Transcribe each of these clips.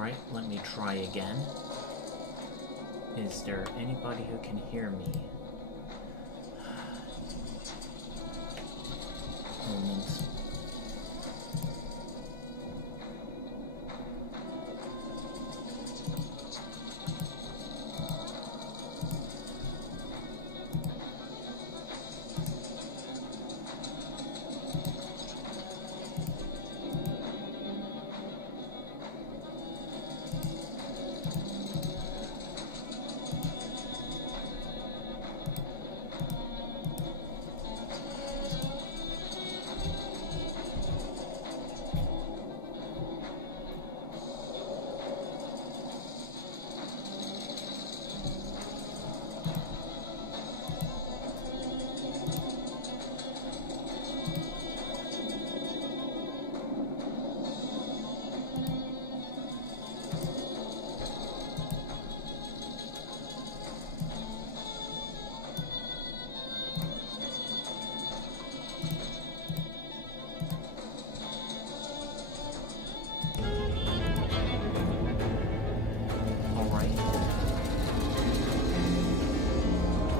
Alright, let me try again. Is there anybody who can hear me? Moment.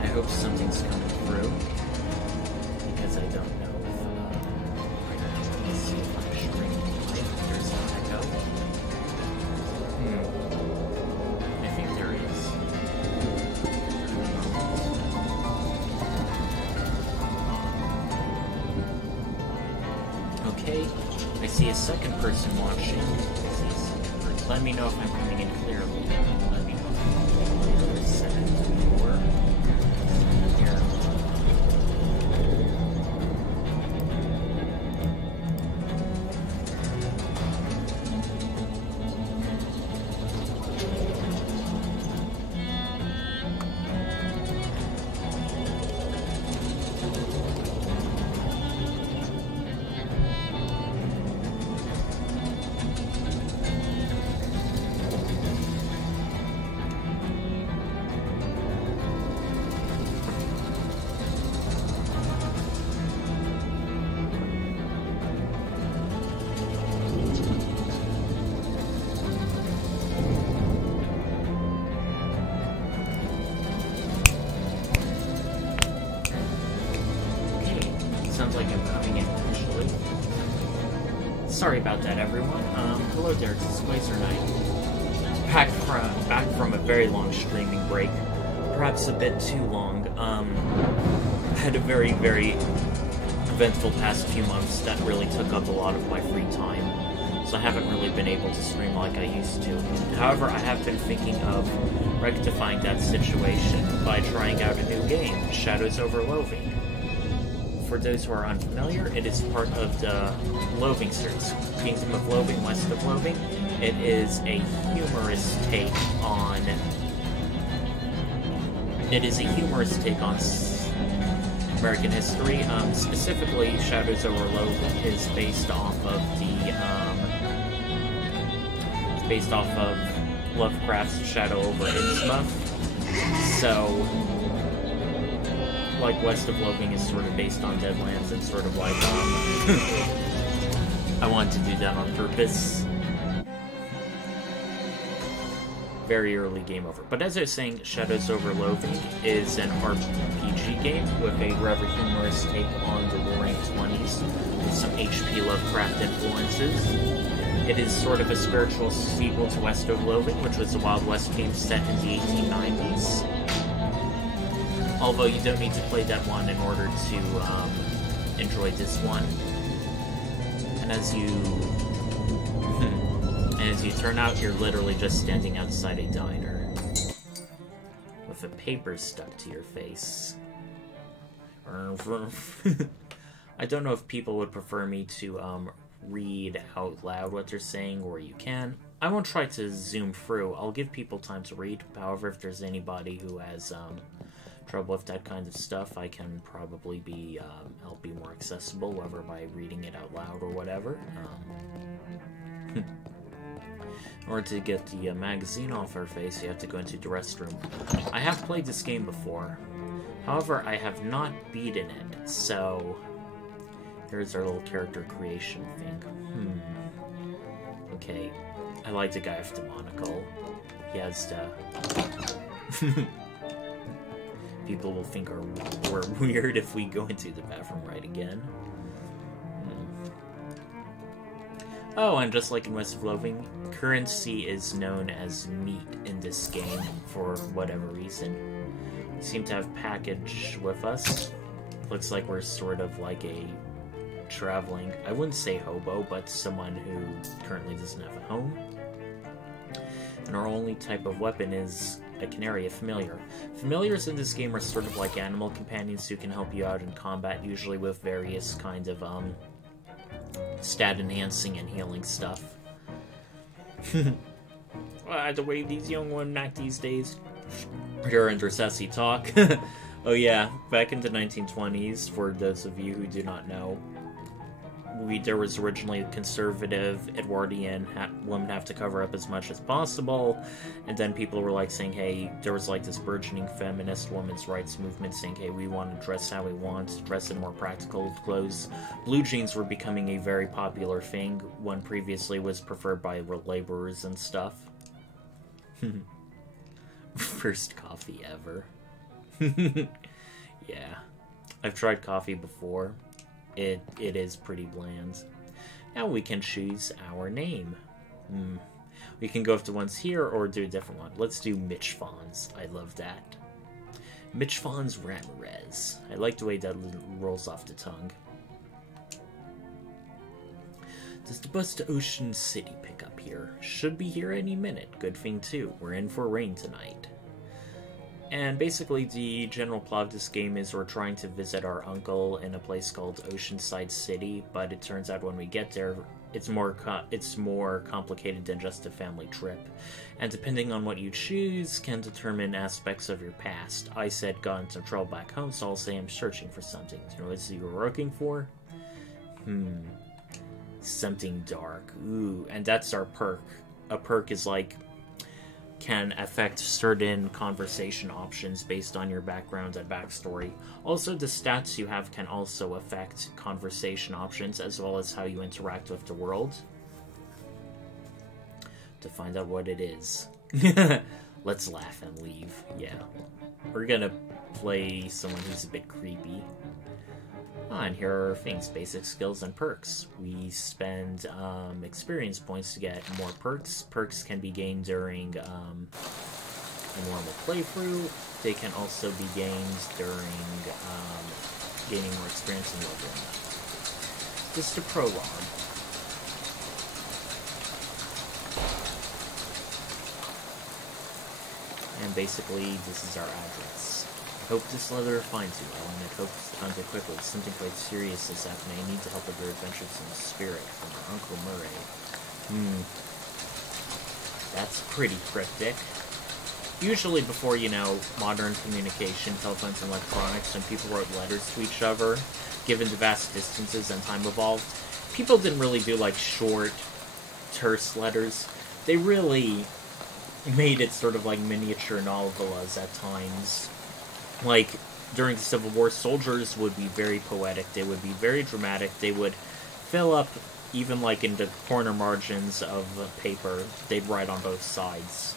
I hope something's coming through, because I don't know if, let's see if I'm streaming live, there's an echo. I think there is. Okay, I see a second person watching. Let me know if I'm coming in clearly. Let me know. 7, 4. Here. Sounds like I'm coming in actually. Sorry about that, everyone. Hello there, it's Squazer Knight. Back from a very long streaming break. Perhaps a bit too long. I had a very, very eventful past few months that really took up a lot of my free time. So I haven't really been able to stream like I used to. However, I have been thinking of rectifying that situation by trying out a new game, Shadows over Loathing. For those who are unfamiliar, it is part of the Loathing series, Kingdom of Loathing, West of Loathing. It is a humorous take on... American history. Specifically, Shadows over Loathing is based off of Lovecraft's Shadow over Innsmouth. So, like West of Loathing is sort of based on Deadlands and sort of like, I wanted to do that on purpose. Very early game over. But as I was saying, Shadows over Loathing is an RPG game with a rather humorous take on the Roaring 20s with some H.P. Lovecraft influences. It is sort of a spiritual sequel to West of Loathing, which was a Wild West game set in the 1890s. Although you don't need to play that one in order to enjoy this one. And as you turn out, you're literally just standing outside a diner with a paper stuck to your face. I don't know if people would prefer me to read out loud what they're saying, or you can. I won't try to zoom through. I'll give people time to read. However, if there's anybody who has trouble with that kind of stuff, I can probably be help be more accessible, whether by reading it out loud or whatever. In order to get the magazine off her face, you have to go into the restroom. I have played this game before. However, I have not beaten it, so here's our little character creation thing. Okay. I like the guy with the monocle. He has the... People will think we're weird if we go into the bathroom right again. Oh, and just like in West of Loathing, currency is known as meat in this game for whatever reason. We seem to have package with us. Looks like we're sort of like a traveling, I wouldn't say hobo, but someone who currently doesn't have a home. And our only type of weapon is a canary, a familiar. Familiars in this game are sort of like animal companions who can help you out in combat, usually with various kind of stat enhancing and healing stuff. The way these young women act these days. During their sassy talk. Oh yeah, back in the 1920s, for those of you who do not know, there was originally a conservative Edwardian women have to cover up as much as possible, and then people were like saying, hey, there was like this burgeoning feminist women's rights movement saying, hey, we want to dress how we want, dress in more practical clothes. Blue jeans were becoming a very popular thing when previously was preferred by laborers and stuff. First coffee ever. Yeah, I've tried coffee before. It is pretty bland. Now we can choose our name. We can go with the ones here or do a different one. Let's do Mitch Fonz. I love that. Mitch Fonz Ramirez. I like the way that rolls off the tongue. Does the bus to Ocean City pick up here? Should be here any minute. Good thing too. We're in for rain tonight. And basically the general plot of this game is we're trying to visit our uncle in a place called Oceanside City, but it turns out when we get there, it's more complicated than just a family trip. And depending on what you choose can determine aspects of your past. I said got into trouble back home, so I'll say I'm searching for something. Do you know what you were looking for? Something dark. Ooh, and that's our perk. A perk is like... can affect certain conversation options based on your background and backstory. Also, the stats you have can also affect conversation options as well as how you interact with the world. To find out what it is. Let's laugh and leave. Yeah. We're gonna play someone who's a bit creepy. And here are things, basic skills and perks. We spend experience points to get more perks. Perks can be gained during a normal playthrough. They can also be gained during gaining more experience in leveling up. Just a prologue. And basically, this is our address. Hope this letter finds you well, and I hope it's found it quickly. Something quite serious is happening. I need to help with your adventures in spirit from our Uncle Murray. That's pretty cryptic. Usually before, you know, modern communication, telephones and electronics, when people wrote letters to each other, given the vast distances and time evolved, people didn't really do, like, short, terse letters. They really made it sort of like miniature novellas at times. Like, during the Civil War, soldiers would be very poetic, they would be very dramatic, they would fill up, even like in the corner margins of paper, they'd write on both sides.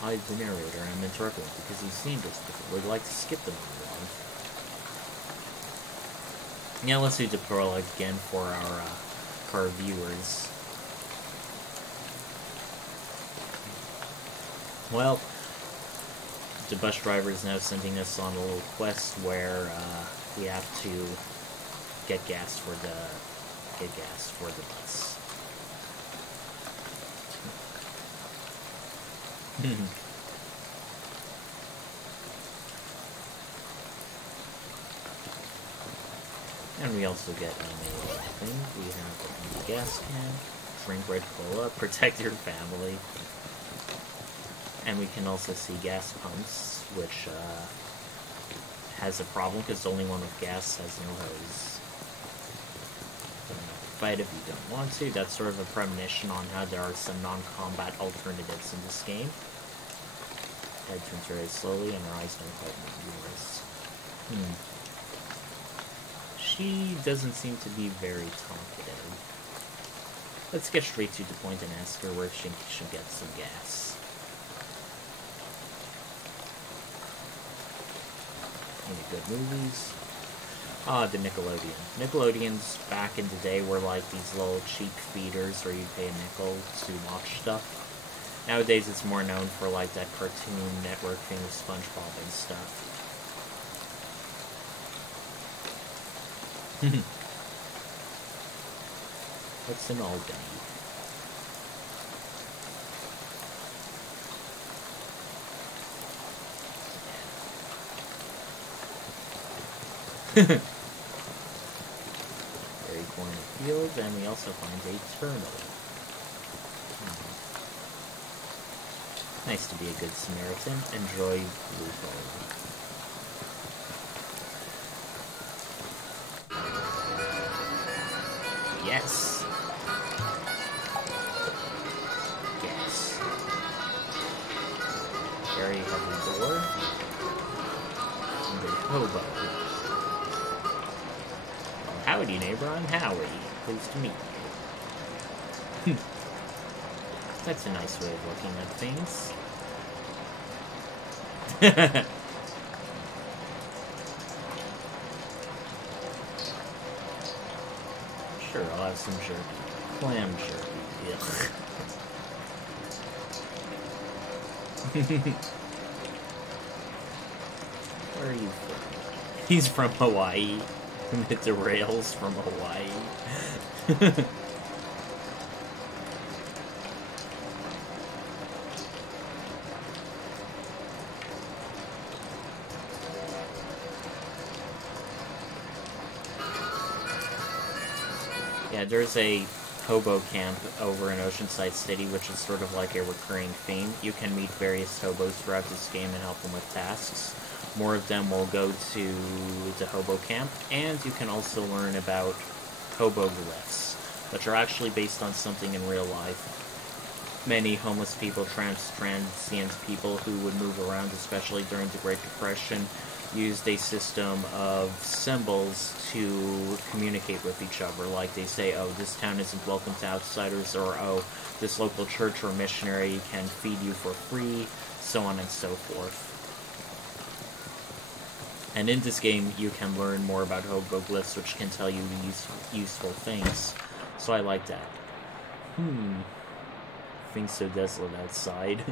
Hi, the narrator, I'm interrupting because you've seen this before. Would like to skip the monologue. Yeah, let's do the prologue again for our viewers. Well, the bus driver is now sending us on a little quest where we have to get gas for the bus. And we also get a thing. We have a gas can, drink red cola, protect your family. And we can also see gas pumps, which has a problem because the only one with gas has no hose. Fight if you don't want to. That's sort of a premonition on how there are some non-combat alternatives in this game. Head turns very slowly and our eyes don't quite move yours. Hmm. She doesn't seem to be very talkative. Let's get straight to the point and ask her where she should get some gas. Any good movies? Ah, the Nickelodeon. Nickelodeons back in the day were like these little cheap feeders where you pay a nickel to watch stuff. Nowadays it's more known for like that Cartoon Network thing with SpongeBob and stuff. What's an all day? Very cornfield, and we also find a turtle. Nice to be a good Samaritan. Enjoy Lupo. Yes. Yes. Very heavy door. And a hobo. Howdy, neighbor. I'm Howie. Pleased to meet you. That's a nice way of looking at things. Sure, I'll have some jerky. Clam jerky. Ugh. Where are you from? He's from Hawaii. The rails from Hawaii. Yeah, there's a hobo camp over in Oceanside City, which is sort of like a recurring theme. You can meet various hobos throughout this game and help them with tasks. More of them will go to the hobo camp, and you can also learn about hobo glyphs, which are actually based on something in real life. Many homeless people, tramps, transient people who would move around, especially during the Great Depression, used a system of symbols to communicate with each other. Like they say, oh, this town isn't welcome to outsiders, or oh, this local church or missionary can feed you for free, so on and so forth. And in this game, you can learn more about hobo glyphs, which can tell you useful things. So I like that. Things so desolate outside.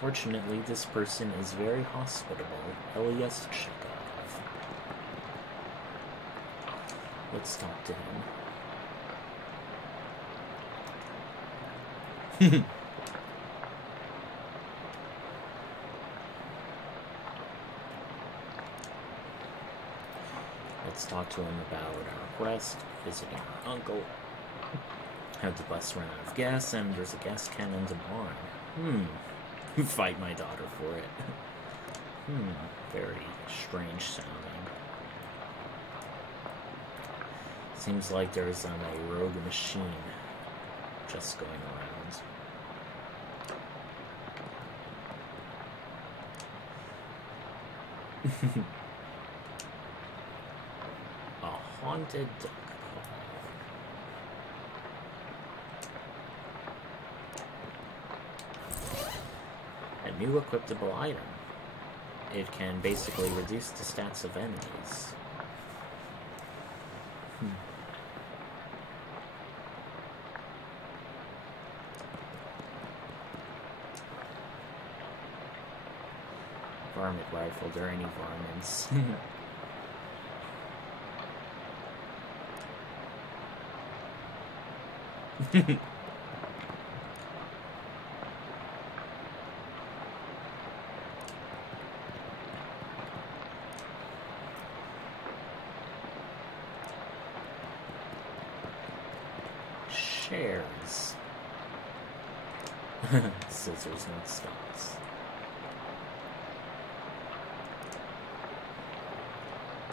Fortunately, this person is very hospitable. Elias Chekhov. Let's talk to him. Let's talk to him about our quest, visiting our uncle. Had the bus run out of gas, and there's a gas can in the barn. Fight my daughter for it. Very strange sounding. Seems like there's a rogue machine just going around. A haunted duck call. A new equipable item. It can basically reduce the stats of enemies. Varmint rifle. There are any varmints. Shares. Scissors, not stocks.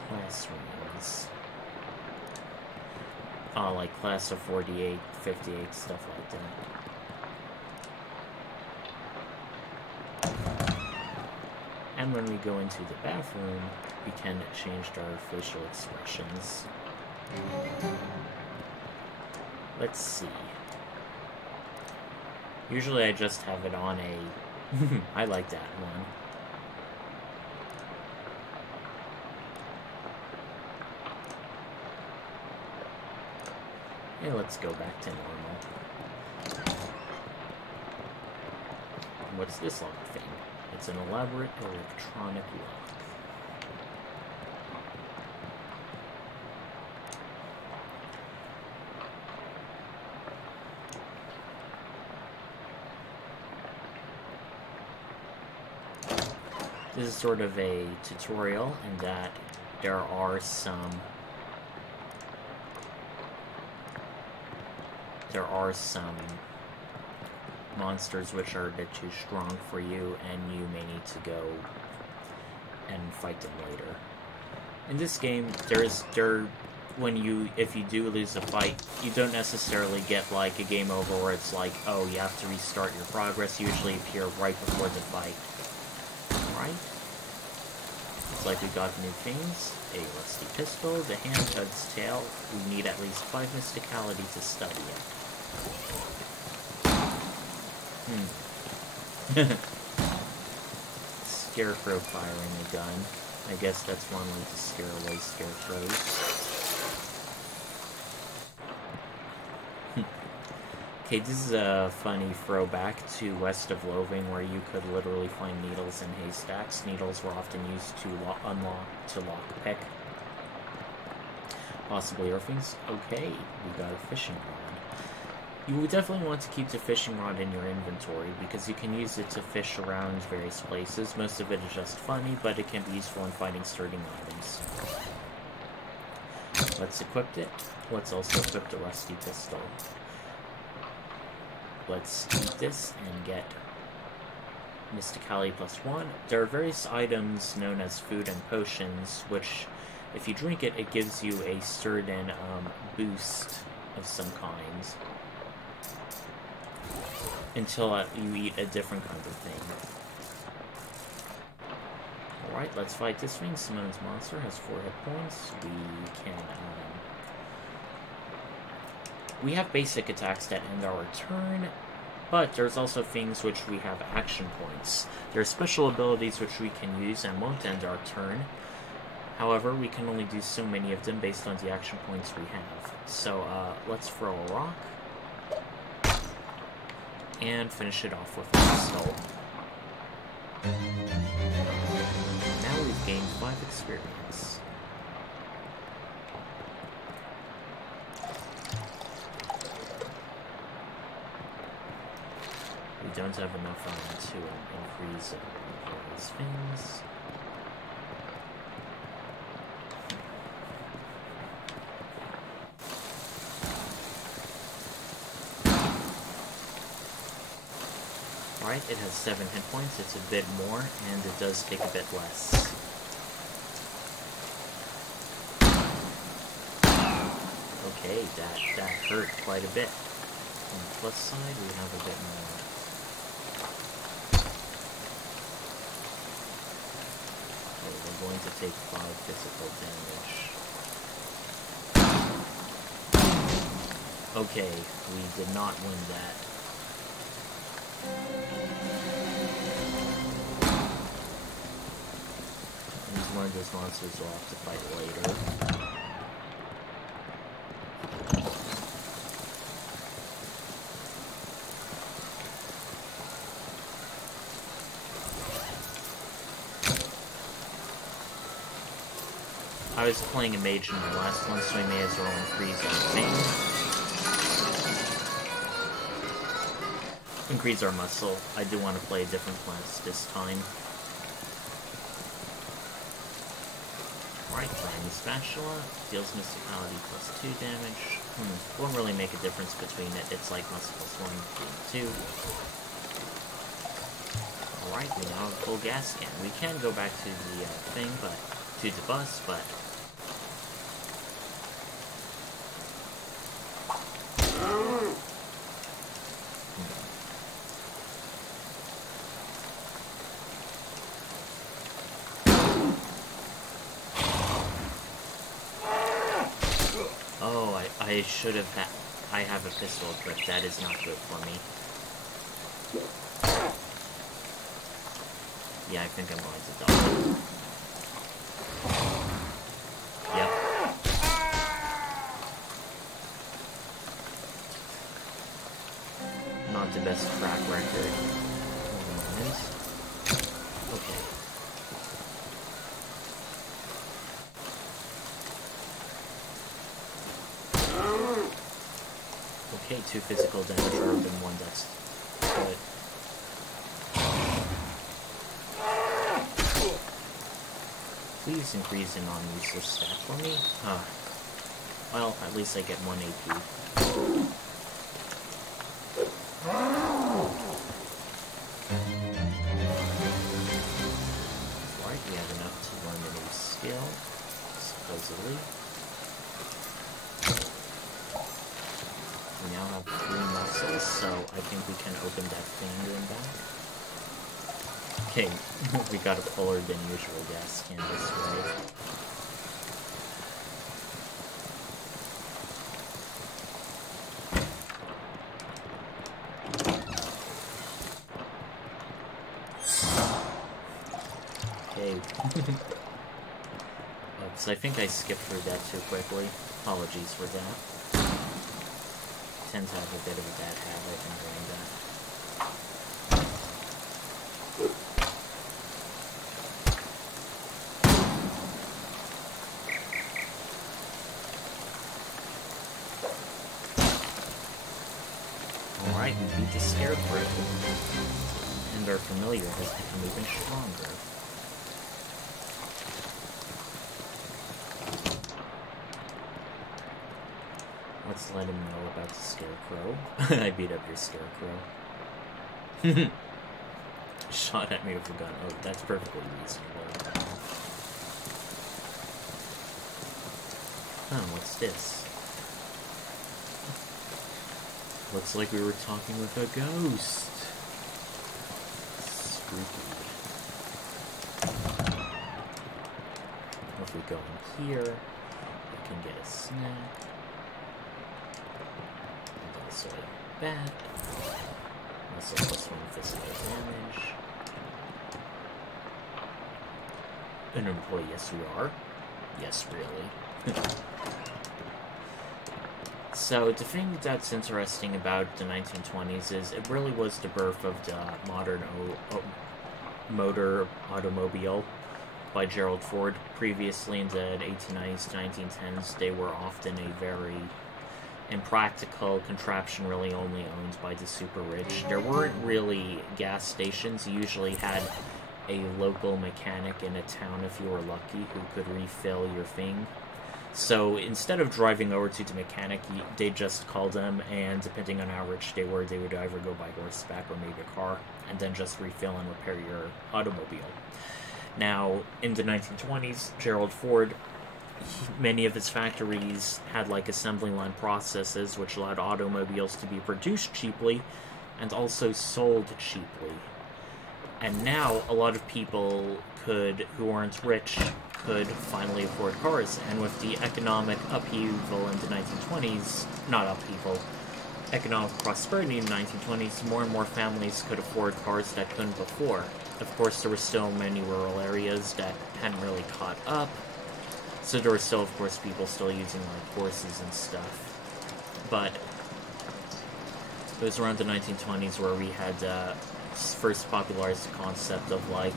Classrooms. Oh, like class of 48, 58, stuff like that. And when we go into the bathroom, we can change our facial expressions. Let's see. Usually I just have it on a... I like that one. Okay, let's go back to normal. What's this lock thing? It's an elaborate electronic lock. This is sort of a tutorial in that there are some monsters which are a bit too strong for you, and you may need to go and fight them later. In this game, if you do lose a fight, you don't necessarily get like a game over where it's like, oh, you have to restart your progress. You usually appear right before the fight. Alright. Looks like we got new things. A rusty pistol, the handcud's tail. We need at least 5 mysticality to study it. Scarecrow firing a gun. I guess that's one way to scare away scarecrows. Okay, this is a funny throwback to West of Loathing, where you could literally find needles in haystacks. Needles were often used to lockpick. Possibly earthings. Okay, we got a fishing rod. You would definitely want to keep the fishing rod in your inventory, because you can use it to fish around various places. Most of it is just funny, but it can be useful in finding sturdy items. Let's equip it. Let's also equip the rusty pistol. Let's eat this and get Mysticality +1. There are various items known as food and potions, which, if you drink it, it gives you a certain boost of some kind. Until you eat a different kind of thing. Alright, let's fight this thing. Simone's monster has 4 hit points. We have basic attacks that end our turn, but there's also things which we have action points. There are special abilities which we can use and won't end our turn. However, we can only do so many of them based on the action points we have. So, let's throw a rock. And finish it off with a pistol. Now we've gained 5 experience. We don't have enough to increase these things. Alright, it has 7 hit points, it's a bit more, and it does take a bit less. Okay, that hurt quite a bit. On the plus side, we have a bit more. Okay, we're going to take 5 physical damage. Okay, we did not win that. One of those monsters we'll have to fight later. I was playing a mage in the last one, so we may as well increase our thing. Increase our muscle. I do want to play a different class this time. Alright, Tiny Spatula, deals Mysticality +2 damage. Won't really make a difference between it, it's like muscle +1 and 2. Alright, we now have a full gas can. We can go back to the thing, but to the bus, but... Oh, I should have had... I have a pistol equipped. That is not good for me. Yeah, I think I'm going to die. Yep. Not the best track record. Okay. Okay, 2 physical damage rather than 1 that's good. Please increase the non-useless stat for me. Well, at least I get 1 AP. Alright, we have enough to learn a new skill, supposedly. We now have 3 muscles, so I think we can open that finger and back. Okay, we got a fuller than usual gas can this way. Okay. Oops, I think I skipped through that too quickly. Apologies for that. I tend to have a bit of a bad habit in doing that. Alright, we beat the Scarecrow. And our familiar has become even stronger. Let's let him know about the Scarecrow. I beat up your Scarecrow. Shot at me with a gun. Oh, that's perfectly reasonable. Oh, what's this? Looks like we were talking with a ghost. Spooky. If we go in here, we can get a snack. And also a bat. Also +1 physical damage. An employee, yes we are. Yes, really. So, the thing that's interesting about the 1920s is it really was the birth of the modern motor automobile by Gerald Ford. Previously, in the 1890s to 1910s, they were often a very impractical contraption, really only owned by the super rich. There weren't really gas stations. You usually had a local mechanic in a town, if you were lucky, who could refill your thing. So instead of driving over to the mechanic, they just called them, and depending on how rich they were, they would either go by horseback or maybe a car, and then just refill and repair your automobile. Now, in the 1920s, Gerald Ford, many of his factories had like assembly line processes which allowed automobiles to be produced cheaply and also sold cheaply. And now a lot of people who weren't rich could finally afford cars, and with the economic upheaval in the 1920s, not upheaval, economic prosperity in the 1920s, more and more families could afford cars that couldn't before. Of course, there were still many rural areas that hadn't really caught up, so there were still, of course, people still using, like, horses and stuff. But it was around the 1920s where we had first popularized the concept of, like,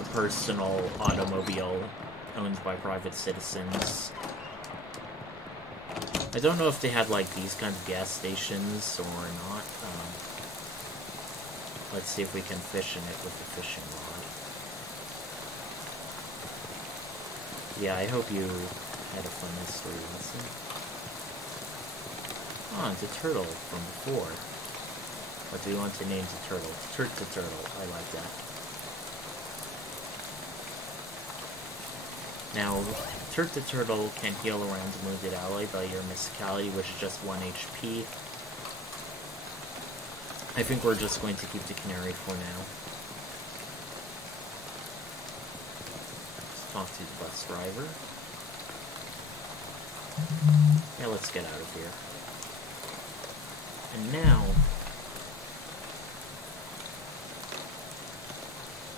a personal automobile owned by private citizens. I don't know if they had, like, these kinds of gas stations or not. Let's see if we can fish in it with a fishing rod. Yeah, I hope you had a fun history lesson. Oh, it's a turtle from before. What do we want to name the turtle? Turt the turtle. I like that. Now, Turt the turtle can heal around a wounded ally by your mysticality, which is just 1 HP. I think we're just going to keep the canary for now. Let's talk to the bus driver. Yeah, let's get out of here. And now,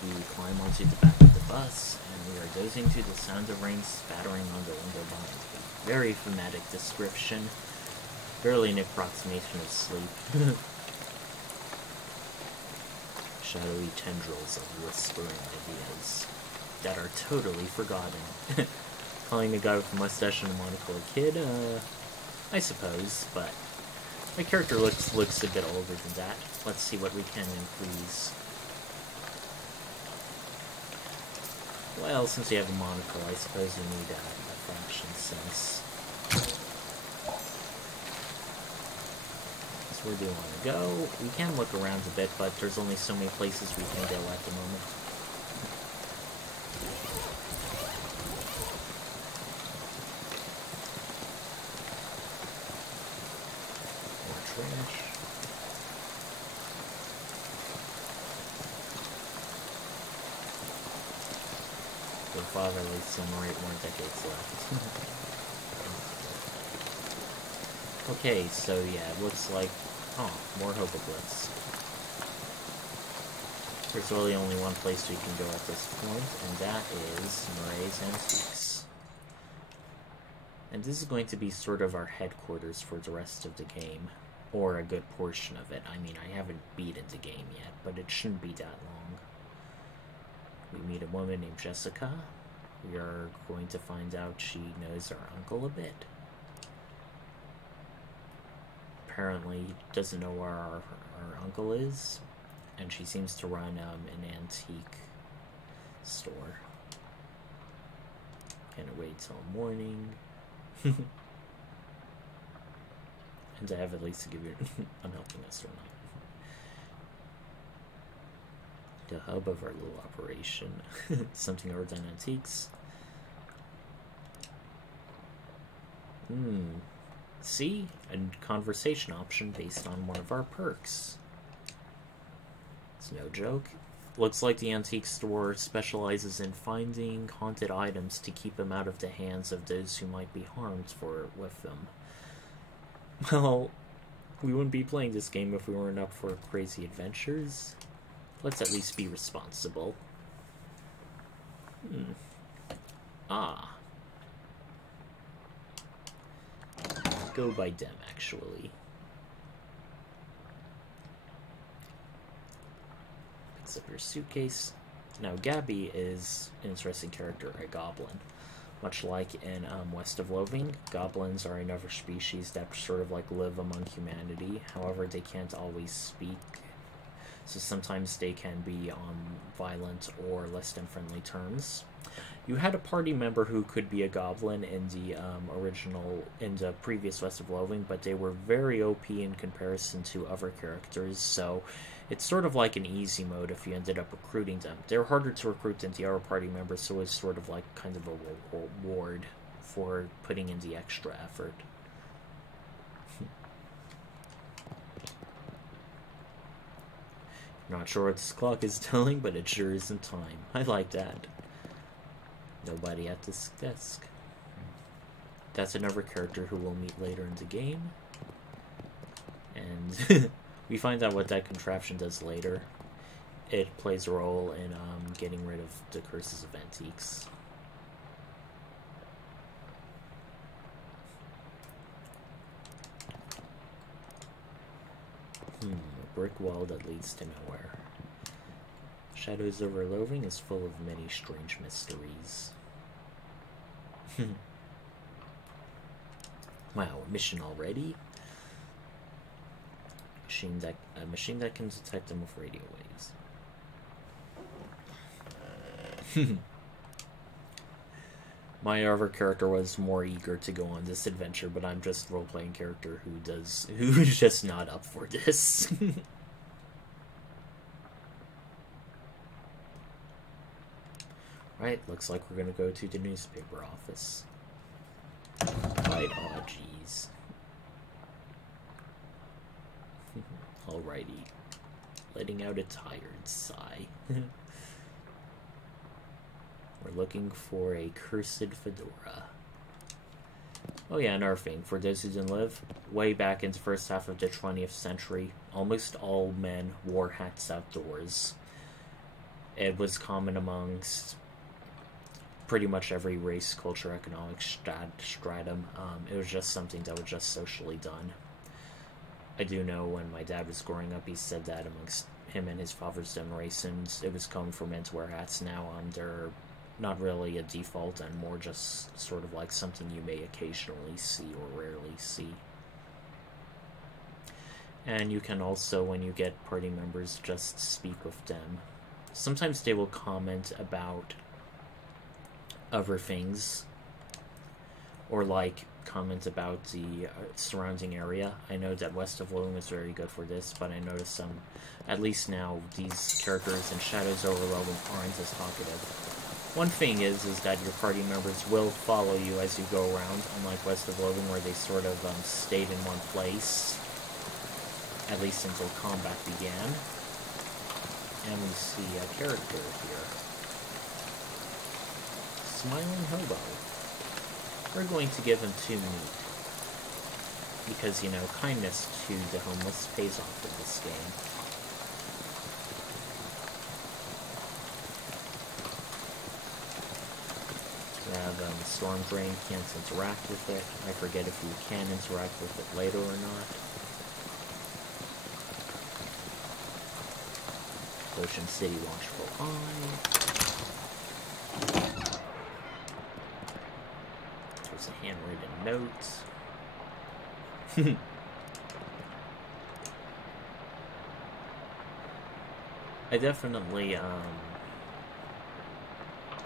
we climb onto the back of the bus, and we are dozing to the sound of rain spattering on the window behind me. Very thematic description. Barely an approximation of sleep. Shadowy tendrils of whispering ideas that are totally forgotten. Calling the guy with the mustache and a monocle a kid, I suppose, but my character looks a bit older than that. Let's see what we can increase. Well, since you have a monocle, I suppose you need a fashion sense. So where do you want to go? We can look around a bit, but there's only so many places we can go at the moment. More trash. Your father lives somewhere 8 more decades left. Okay, so yeah, it looks like... Oh, more hopoglyphs. There's really only one place we can go at this point, and that is Murray's Antiques. And this is going to be sort of our headquarters for the rest of the game. Or a good portion of it. I mean, I haven't beaten the game yet, but it shouldn't be that long. We meet a woman named Jessica. We are going to find out she knows our uncle a bit. Apparently doesn't know where our uncle is, and she seems to run an antique store. Can't wait till morning. And to have at least to give you an helping us or not. The hub of our little operation. Something other than antiques. See? A conversation option based on one of our perks. It's no joke. Looks like the antique store specializes in finding haunted items to keep them out of the hands of those who might be harmed with them. Well, we wouldn't be playing this game if we weren't up for crazy adventures. Let's at least be responsible. Ah. Go by them, actually. Picks up your suitcase. Now, Gabby is an interesting character, a goblin. Much like in West of Loathing, goblins are another species that sort of like live among humanity. However, they can't always speak. So sometimes they can be on violent or less than friendly terms. You had a party member who could be a goblin in the in the previous West of Loathing, but they were very OP in comparison to other characters, so it's sort of like an easy mode if you ended up recruiting them. They're harder to recruit than the other party members, so it's sort of like kind of a reward for putting in the extra effort. Not sure what this clock is telling, but it sure isn't time. I like that. Nobody at this desk. That's another character who we'll meet later in the game. And we find out what that contraption does later. It plays a role in getting rid of the curses of antiques. A brick wall that leads to nowhere. Shadows over Loathing is full of many strange mysteries. Wow, a mission already? A machine that can detect them with radio waves. My other character was more eager to go on this adventure, but I'm just a role-playing character who's just not up for this. Right, looks like we're gonna go to the newspaper office. Right, aw jeez. Alrighty. Letting out a tired sigh. We're looking for a cursed fedora. Oh yeah, another thing, for those who didn't live, way back in the first half of the 20th century, almost all men wore hats outdoors. It was common amongst pretty much every race, culture, economic stratum. It was just something that was just socially done. I do know when my dad was growing up, he said that amongst him and his father's generations, it was common for men to wear hats. Now they're not really a default and more just sort of like something you may occasionally see or rarely see. And you can also, when you get party members, just speak with them. Sometimes they will comment about other things, or like comment about the surrounding area. I know that West of Loathing is very good for this, but I noticed some, at least now, these characters in Shadows over Loathing aren't as talkative. One thing is that your party members will follow you as you go around, unlike West of Loathing where they sort of stayed in one place, at least until combat began. And we see a character here. Smiling Hobo. We're going to give him 2 meat. Because, you know, kindness to the homeless pays off in this game. We have Storm Drain, can't interact with it. I forget if you can interact with it later or not. Ocean City Watchful Eye. There's a handwritten note.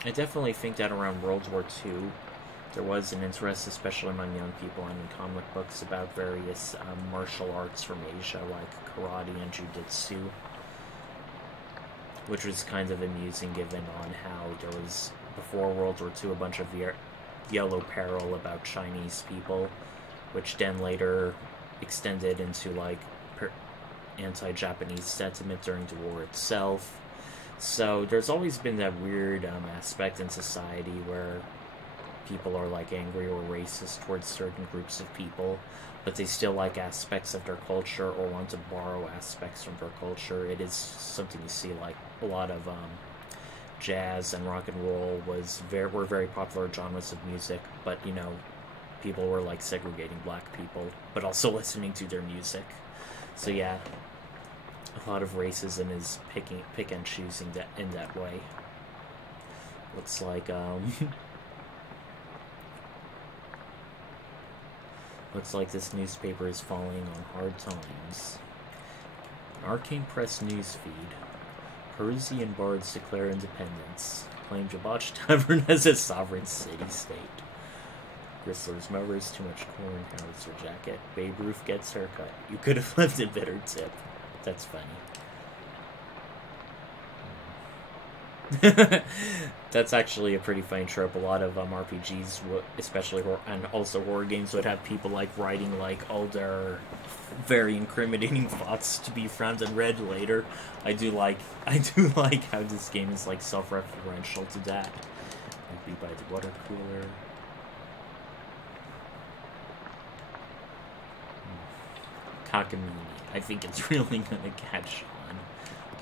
I definitely think that around World War II, there was an interest, especially among young people and in comic books, about various martial arts from Asia, like karate and jiu-jitsu, which was kind of amusing given on how there was, before World War II, a bunch of yellow peril about Chinese people, which then later extended into, like, anti-Japanese sentiment during the war itself. So there's always been that weird aspect in society where people are like angry or racist towards certain groups of people, but they still like aspects of their culture or want to borrow aspects from their culture. It is something you see, like a lot of jazz and rock and roll were very popular genres of music, but you know, people were like segregating black people, but also listening to their music. So yeah, a lot of racism is pick and choosing that in that way. Looks like looks like this newspaper is falling on hard times. An Arcane Press newsfeed. Parisian bards declare independence. Claim Debauch Tavern as a sovereign city-state. Gristler's mowers, too much corn, howitzer jacket. Babe Ruth gets haircut. You could have left a better tip. That's funny. That's actually a pretty funny trope. A lot of RPGs, especially and also horror games, would have people like writing like all their very incriminating thoughts to be found and read later. I do like how this game is like self-referential to that. Might be by the water cooler. Cockamamie. I think it's really gonna catch on.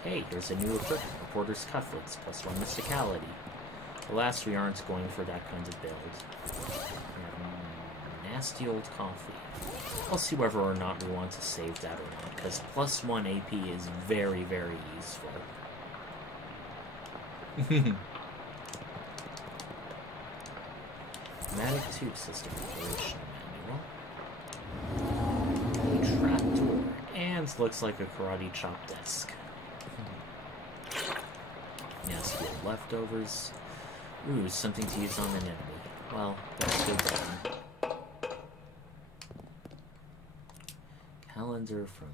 Hey, here's a new equipment. Reporter's cufflinks, +1 mysticality. Alas, we aren't going for that kind of build. Nasty old coffee. I'll see whether or not we want to save that or not, because +1 AP is very, very useful. Pneumatic tube system operation manual. A trapdoor. And looks like a karate chop desk. Nasty old leftovers. Ooh, something to use on an enemy. Well, that's good then. Calendar from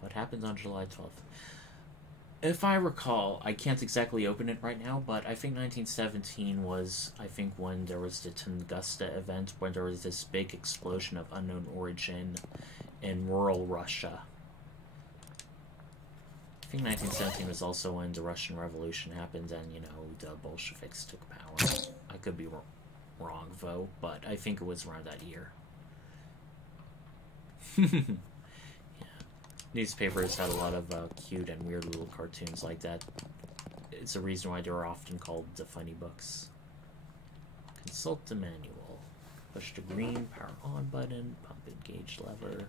what happened on July 12th. If I recall, I can't exactly open it right now, but I think 1917 was, when there was the Tunguska event, where there was this big explosion of unknown origin in rural Russia. I think 1917 was also when the Russian Revolution happened and, you know, the Bolsheviks took power. I could be wrong. wrong, though, but I think it was around that year. Yeah. Newspapers had a lot of cute and weird little cartoons like that. It's a reason why they were often called the funny books. Consult the manual. Push the green power on button. Pump engage lever.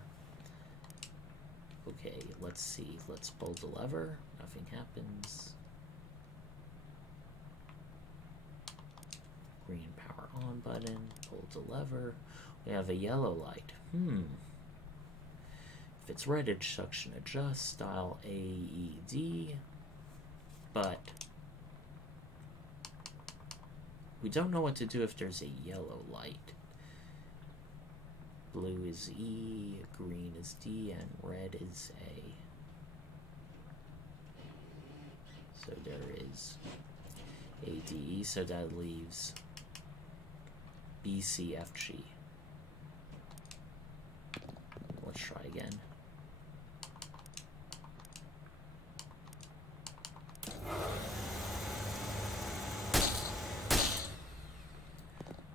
Okay, let's see. Let's pull the lever. Nothing happens. Green power on button. Pull the lever. We have a yellow light. If it's red, it's suction adjust. Style AED. But we don't know what to do if there's a yellow light. Blue is E, green is D, and red is A. So there is ADE, so that leaves BCFG. Let's try again.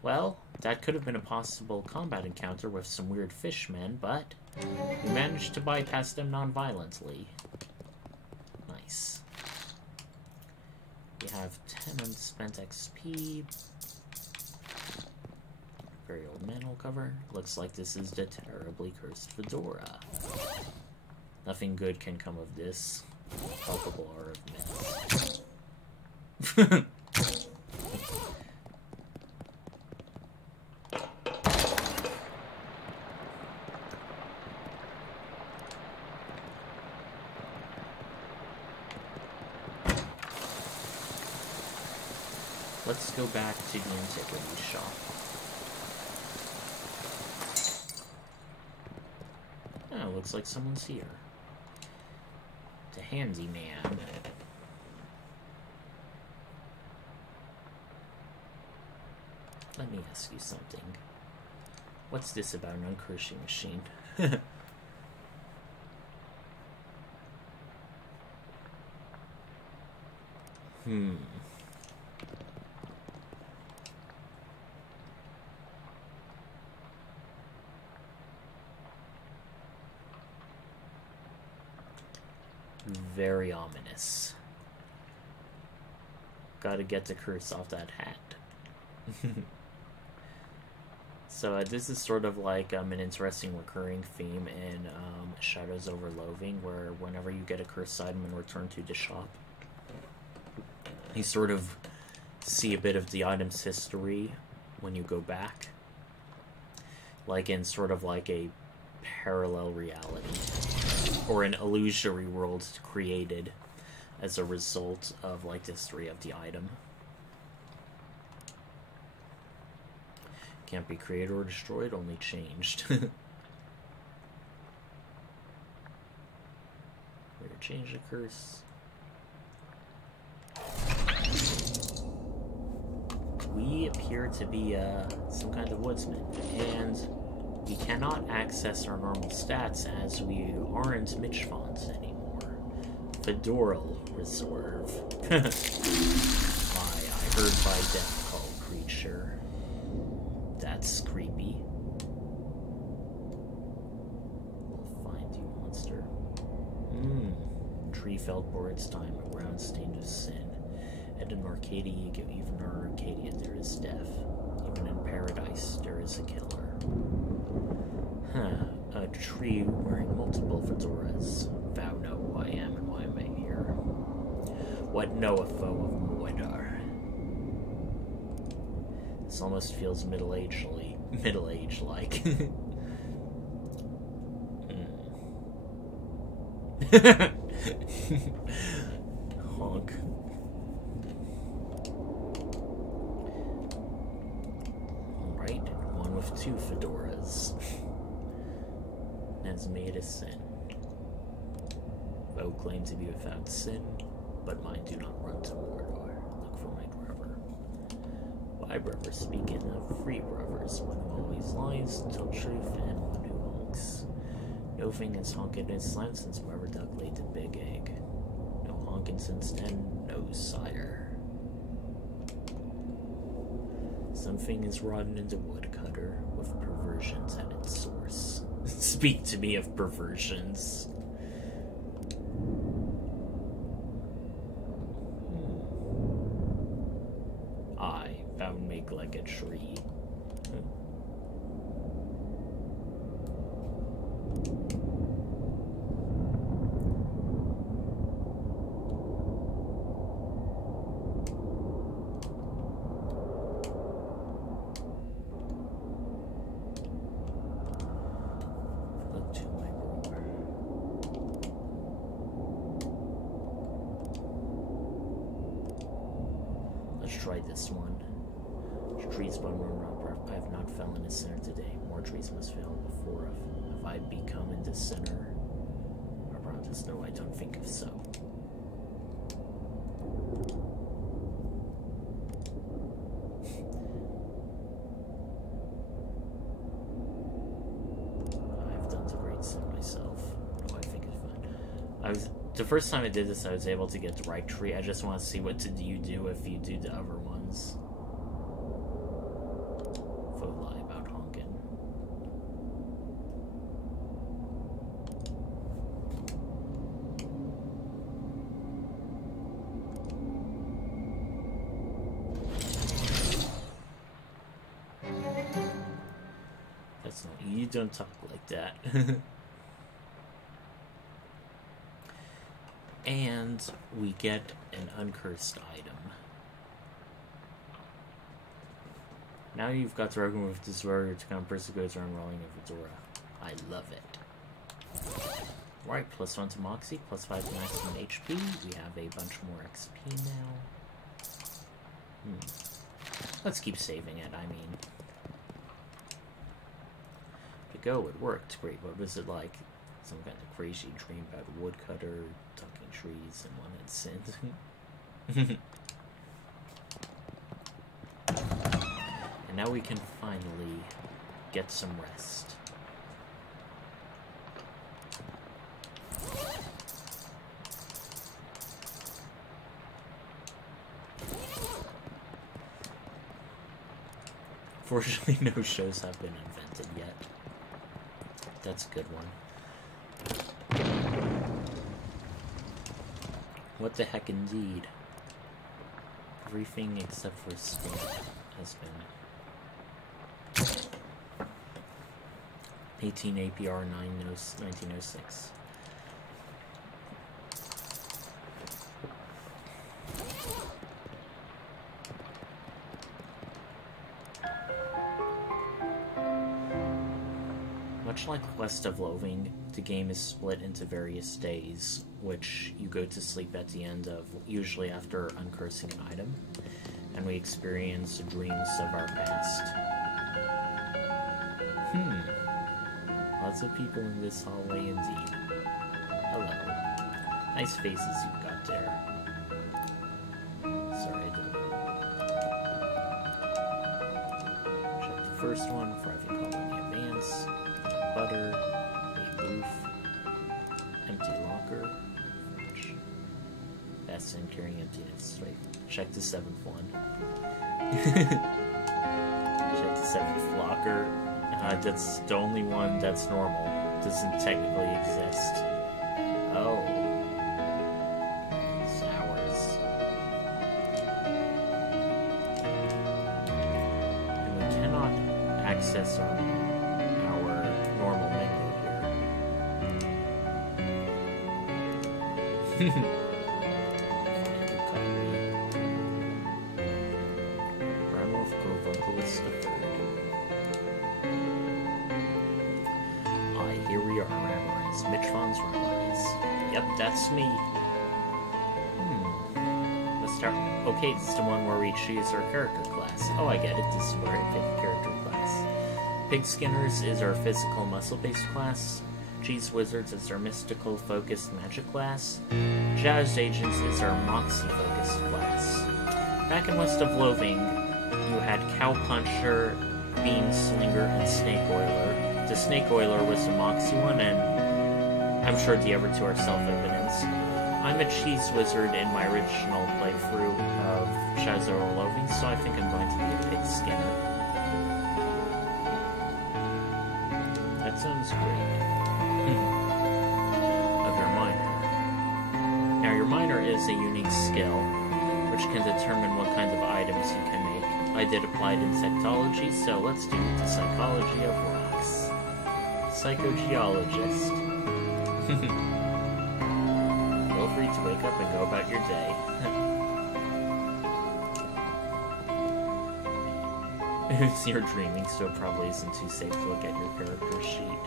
Well, that could have been a possible combat encounter with some weird fishmen, but we managed to bypass them non-violently. Nice. We have 10 unspent XP. Very old manhole cover. Looks like this is the terribly cursed fedora. Nothing good can come of this. Palpable aura of myth. Let's go back to the antiquities shop. Oh, looks like someone's here. The handyman. Let me ask you something. What's this about an uncursing machine? Very ominous. Gotta get the curse off that hat. So this is sort of like an interesting recurring theme in Shadows over Loathing, where whenever you get a cursed item and return to the shop, you sort of see a bit of the item's history when you go back. Like in sort of like a parallel reality, or an illusory world created as a result of like the history of the item. Can't be created or destroyed, only changed. We're gonna change the curse. We appear to be some kind of woodsman, and we cannot access our normal stats as we aren't Mitchfonts anymore. Fedoral Reserve. I heard by death call creature. That's creepy. We'll find you, monster. Tree felled for its time, a ground stained with sin. And in Arcadia, even in Arcadia, there is death. Even in paradise, there is a killer. A tree wearing multiple fedoras. Thou know who I am and why am I here. What know a foe of Moidar? This almost feels middle-aged like. Honk. Alright, one with two fedoras. Has made a sin. Foe claim to be without sin, but mine do not run to Mordor. Look for my brother. Why brother speaking of free brothers, one who always lies, tell truth, and one who honks. No thing is honking in his land since Mother Duck laid the big egg. No honking since then, no sire. Something is rotten in the woodcutter with perversions at its source. Speak to me of perversions. I found make like a tree. Try this one. Trees but I have not fell in the center today. More trees must fail before have I become in the center. Around us, no, I don't think of so. I've done the great sin myself. No, I think it's fun. The first time I did this, I was able to get the right tree. I just want to see what you do if you do the other ones. Faux lie about honking. That's not... You don't talk like that. And we get an uncursed item. Now you've got to reckon with this warrior to come persecute around rolling of Fedora. I love it. Right, +1 to Moxie, +5 to maximum HP. We have a bunch more XP now. Let's keep saving it, I mean. To go, it worked. Great, what was it like? Some kind of crazy dream about a woodcutter, talking trees, and one had sinned. And now we can finally get some rest. Fortunately, no shows have been invented yet. That's a good one. What the heck indeed. Everything except for skin has been 18 APR 1906. Much like Quest of Loathing, the game is split into various days, which you go to sleep at the end of, usually after uncursing an item, and we experience dreams of our past. Lots of people in this hallway indeed. Hello. Nice faces you've got there. Sorry, I didn't. Check the first one for having colony advance. Butter, a roof, empty locker, fridge. That's in carrying emptiness. Wait, check the 7th one. Check the 7th locker. That's the only one that's normal. Doesn't technically exist. Oh. Sours. And we cannot access our normal menu here. Ramov Vocalist III. Aye, here we are, Ramorize. Mitch Vaughn's Ramorize. Yep, that's me. Let's start. Okay, this is the one where we choose our character class. Oh, I get it. This is where I pick character class. Pig Skinners is our physical muscle-based class. Cheese Wizards is our mystical-focused magic class. Jazz Agents is our moxie-focused class. Back in West of Loathing, you had Cowpuncher, Bean Slinger, and Snake Oiler. The Snake Oiler was the moxie one, and I'm sure the other two are self-evident. I'm a cheese wizard in my original playthrough of Shadows over Loathing, so I think I'm going to be a pig skinner. That sounds great. Of your minor. Now, your minor is a unique skill, which can determine what kinds of items you can make. I did applied insectology, so let's do the psychology of rocks. Psychogeologist. Feel free to wake up and go about your day. You're dreaming, so it probably isn't too safe to look at your character sheet.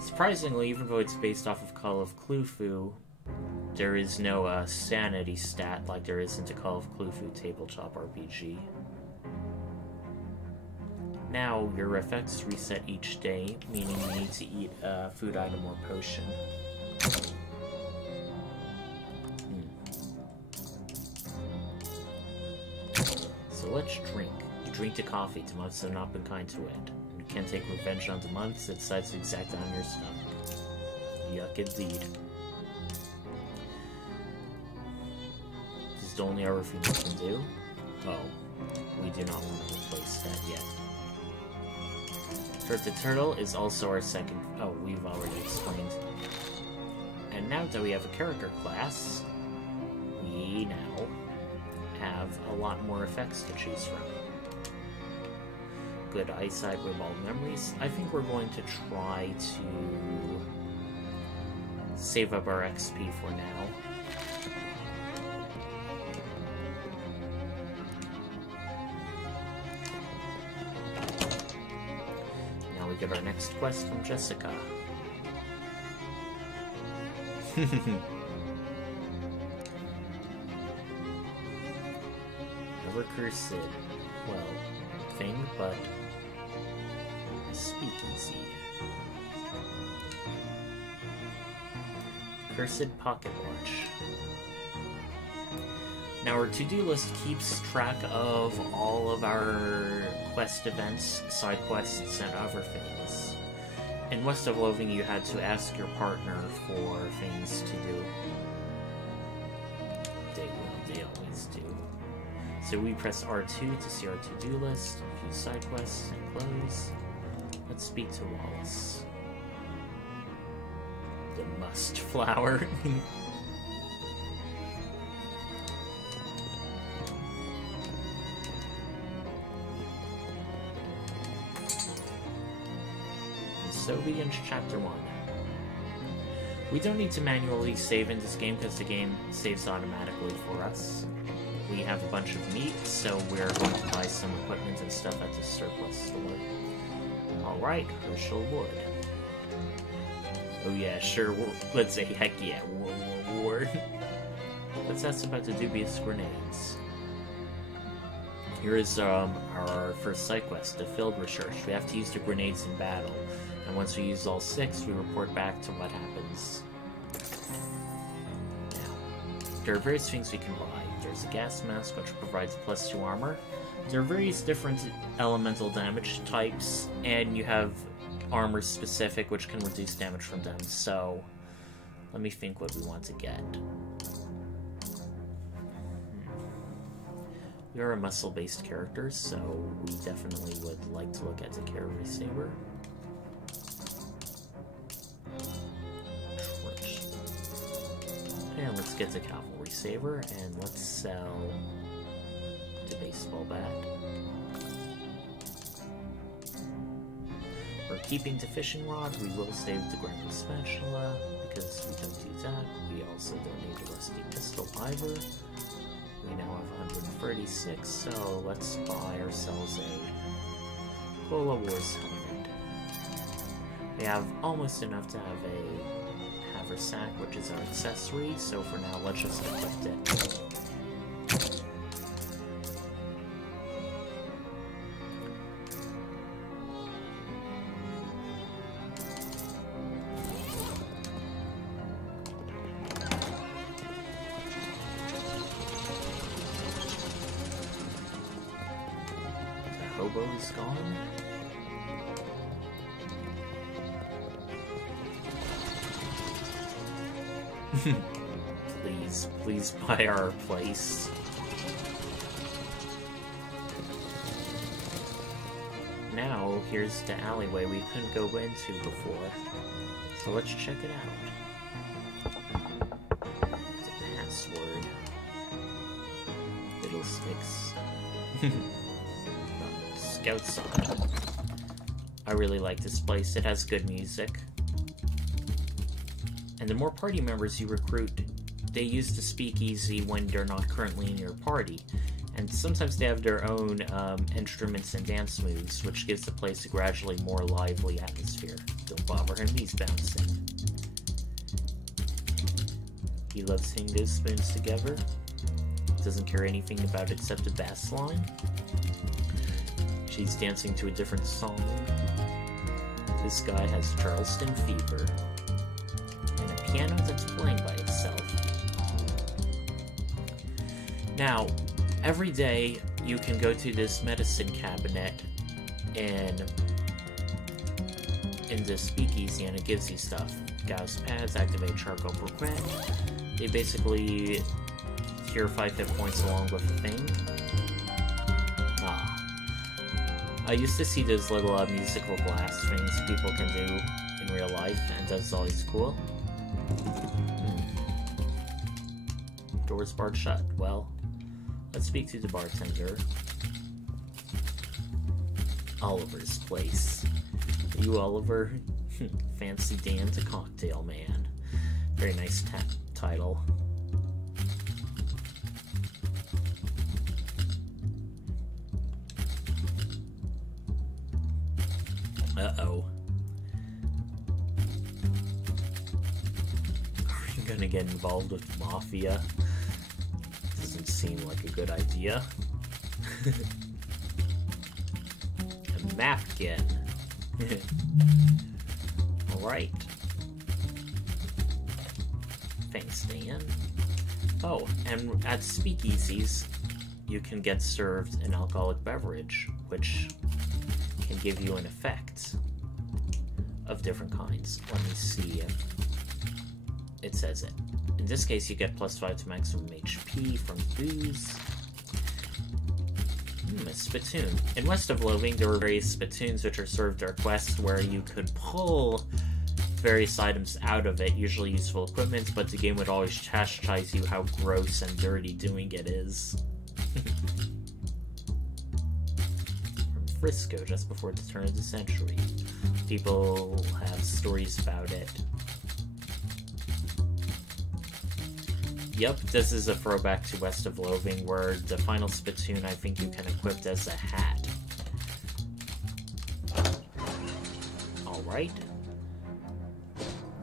Surprisingly, even though it's based off of Call of Cthulhu, there is no sanity stat like there is in the Call of Cthulhu tabletop RPG. Now, your effects reset each day, meaning you need to eat a food item or potion. So let's drink. You drink the coffee. The months have not been kind to it. You can't take revenge on the months that decides to exact on your stomach. Yuck indeed. This is the only other thing you can do? Oh, we do not want to replace that yet. Turret the Turtle is also our second... Oh, we've already explained. And now that we have a character class, we now have a lot more effects to choose from. Good eyesight, revolve memories. I think we're going to try to save up our XP for now. Now we get our next quest from Jessica. Never cursed, well, thing, but a speakeasy. Cursed pocket watch. Now our to-do list keeps track of all of our quest events, side quests, and other things. In West of Loathing, you had to ask your partner for things to do. They always do. So we press R2 to see our to-do list, a few side quests, and close. Let's speak to Wallace. The must flower. So begins Chapter 1. We don't need to manually save in this game because the game saves automatically for us. We have a bunch of meat, so we're going to buy some equipment and stuff at the surplus store. Alright, Herschel Wood. Oh yeah, sure, let's say heck yeah, war. Let's ask about the dubious grenades. Here is our first side quest, the field research. We have to use the grenades in battle, and once we use all 6, we report back to what happens. Now, there are various things we can buy. There's a gas mask, which provides +2 armor. There are various different elemental damage types, and you have armor specific, which can reduce damage from them, so let me think what we want to get. We are a muscle-based character, so we definitely would like to look at the Cavalry Saber. And let's get the Cavalry Saber, and let's sell the baseball bat. We're keeping the fishing rod. We will save the Grandpa Spatula, because we don't do that. We also don't need the rusty pistol either. We now have 136, so let's buy ourselves a Cola Wars helmet. We have almost enough to have a haversack, which is our accessory, so for now, let's just equip it. Hobo is gone. Please buy our place. Now, here's the alleyway we couldn't go into before. So let's check it out. The password. Fiddlesticks. Scout song. I really like this place. It has good music. And the more party members you recruit, they use the speakeasy when they're not currently in your party. And sometimes they have their own instruments and dance moves, which gives the place a gradually more lively atmosphere. Don't bother him, he's bouncing. He loves hitting those spoons together. Doesn't care anything about except the bass line. She's dancing to a different song. This guy has Charleston fever. And a piano that's playing by itself. Now, every day you can go to this medicine cabinet in the speakeasy and it gives you stuff. Gauss pads, activate charcoal briquette. They basically cure 5 hit points along with the thing. I used to see those little musical blast things people can do in real life, and that's always cool. Doors barred shut. Well, let's speak to the bartender. Oliver's place. Are you Oliver? Fancy Dan's a cocktail man. Very nice title. Uh-oh. Are you gonna get involved with Mafia? Doesn't seem like a good idea. A napkin. Alright. Thanks, Dan. Oh, and at speakeasies, you can get served an alcoholic beverage, which can give you an effect of different kinds. Let me see if it says it. In this case, you get +5 to maximum HP from booze. A spittoon. In West of Loathing, there were various spittoons which are served at quests where you could pull various items out of it, usually useful equipment, but the game would always chastise you how gross and dirty doing it is. From Frisco, just before the turn of the century. People have stories about it. Yep, this is a throwback to West of Loathing, where the final spittoon I think you can equip as a hat. Alright.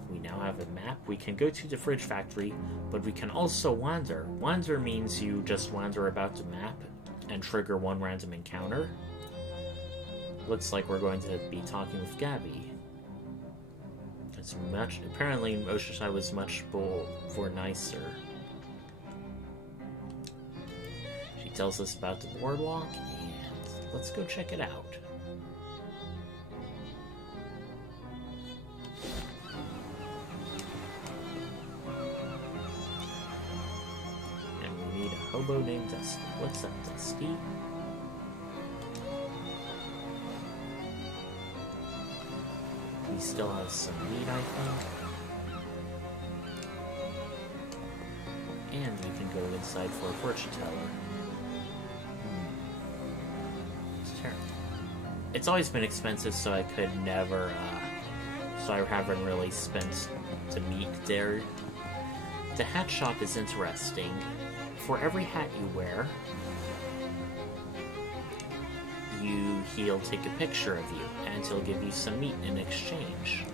We now have a map. We can go to the fridge factory, but we can also wander. Wander means you just wander about the map and trigger one random encounter. Looks like we're going to be talking with Gabby. It's much. Apparently, Oshishai was much more nicer. She tells us about the boardwalk, and let's go check it out. And we meet a hobo named Dusty. What's up, Dusty? We still have some meat, I think. And we can go inside for a fortune teller. It's terrible. It's always been expensive, so I could never, so I haven't really spent the meat there. The hat shop is interesting. For every hat you wear, he'll take a picture of you, and he'll give you some meat in exchange.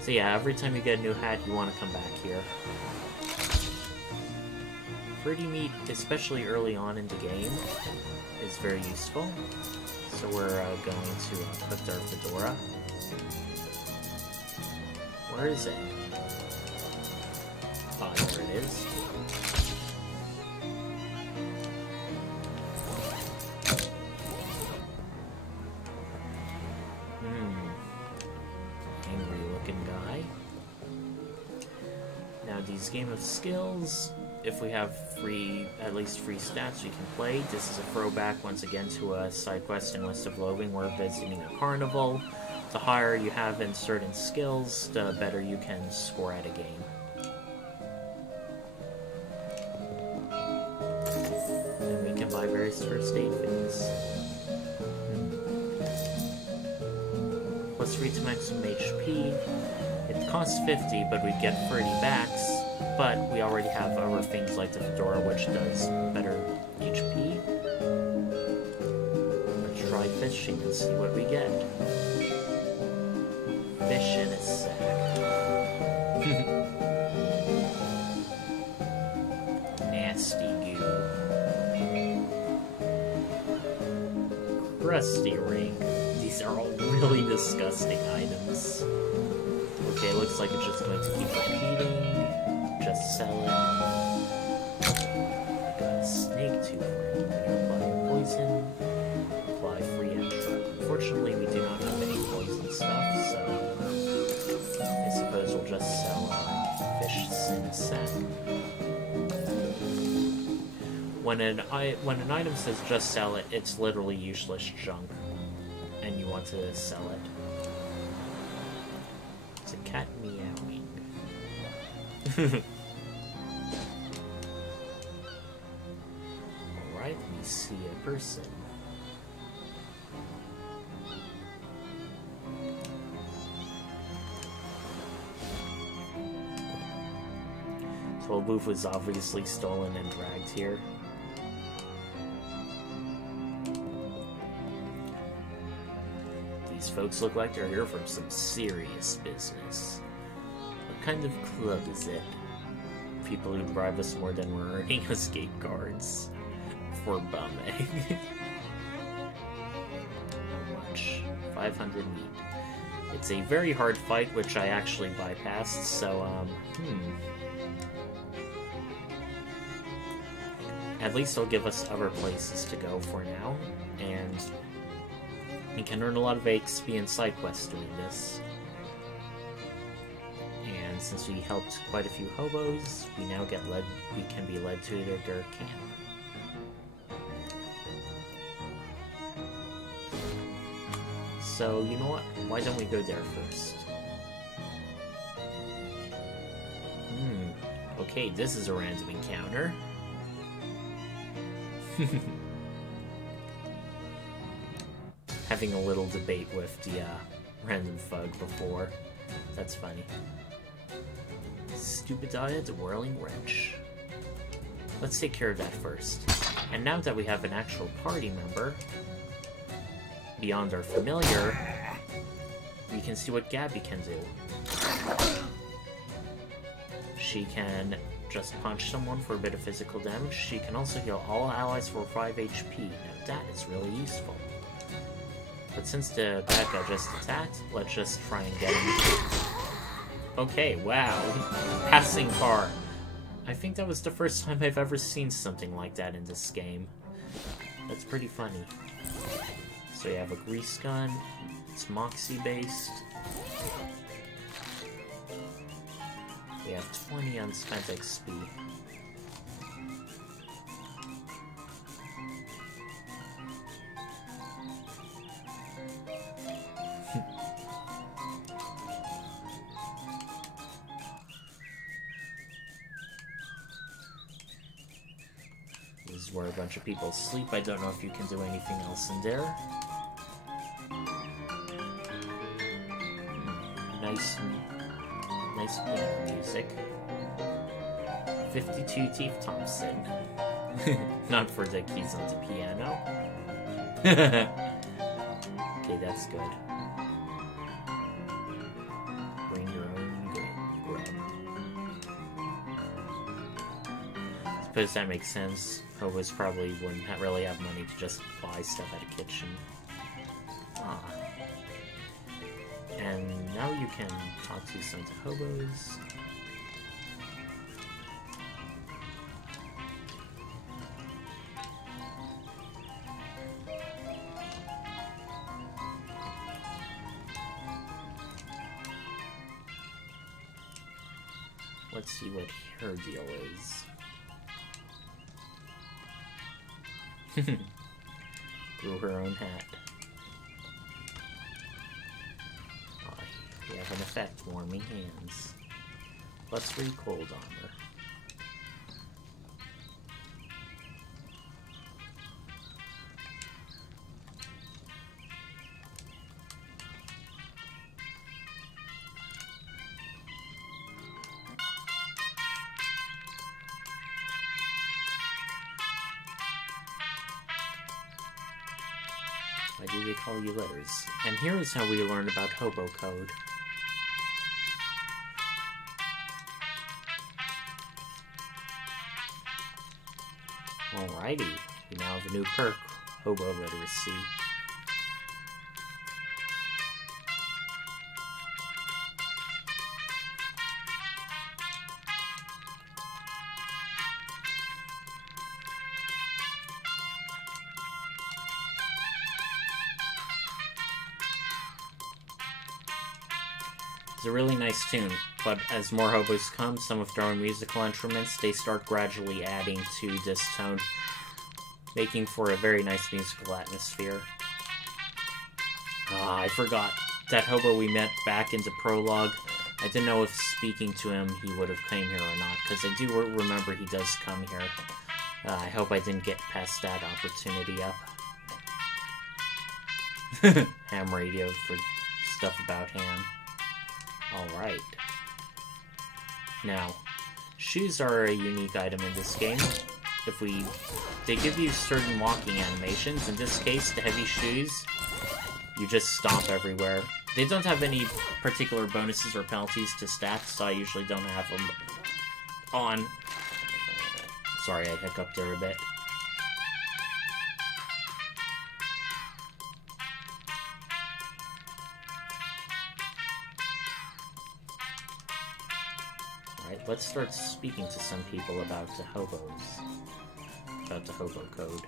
So yeah, every time you get a new hat, you want to come back here. Pretty meat, especially early on in the game, is very useful. So we're going to equip our fedora. Where is it? Oh, there it is. tonight's game of skills. If we have at least free stats, we can play. This is a throwback once again to a side quest in West of Loathing. We're visiting a carnival. The higher you have in certain skills, the better you can score at a game. And we can buy various first aid things. Plus 3 to maximum HP. It costs 50, but we get 30 backs. But we already have other things like the Fedora, which does better HP. Let's try fishing and see what we get. Fish in a sack. Nasty goo. Crusty ring. These are all really disgusting items. Okay, looks like it's just going to keep repeating. Just sell it. Got a snake tooth ring. Apply poison. Apply free extra. Unfortunately, we do not have any poison stuff, so I suppose we'll just sell our fish in a sack. When an item says just sell it, it's literally useless junk, and you want to sell it. It's a cat meowing. Alright, we see a person. Tollbooth was obviously stolen and dragged here. These folks look like they're here for some serious business. What kind of club is it? People who bribe us more than we're earning escape cards. For bumming. How much? 500 meat. It's a very hard fight, which I actually bypassed, so, At least it'll give us other places to go for now, and we can earn a lot of XP and side quests doing this. And since we helped quite a few hobos, we can be led to their camp. So, you know what? Why don't we go there first? Okay, this is a random encounter. Having a little debate with the random thug before. That's funny. Stupid diet, whirling wrench. Let's take care of that first. And now that we have an actual party member, beyond our familiar, we can see what Gabby can do. She can just punch someone for a bit of physical damage. She can also heal all allies for 5 HP. Now that is really useful. But since the bad guy just attacked, let's just try and get him. Okay, wow. Passing car. I think that was the first time I've ever seen something like that in this game. That's pretty funny. So you have a grease gun. It's Moxie based. We have 20 unspent XP. This is where a bunch of people sleep. I don't know if you can do anything else in there. Nice piano music. 52 Teeth Thompson. Not for the keys on the piano. Okay, that's good. Bring your own grub. Suppose that makes sense. Hobos probably wouldn't really have money to just buy stuff at a kitchen. Ah. And now you can talk to some of the hobos. Let's see what her deal is. Grew her own hat. Oh, we have an effect, warming hands. Let's read cold armor. Why do they call you letters? And here is how we learn about hobo code. Alrighty, we now have a new perk, hobo literacy. It's a really nice tune, but as more hobos come, some with their own musical instruments, they start gradually adding to this tone, making for a very nice musical atmosphere. Ah, I forgot. That hobo we met back in the prologue, I didn't know if speaking to him he would have came here or not, because I do remember he does come here. I hope I didn't get past that opportunity up. Ham radio for stuff about ham. Alright. Now, shoes are a unique item in this game. They give you certain walking animations. In this case, the heavy shoes, you just stomp everywhere. They don't have any particular bonuses or penalties to stats, so I usually don't have them on. Sorry, I hiccuped there a bit. Alright, let's start speaking to some people about the hobos. About the hobo code.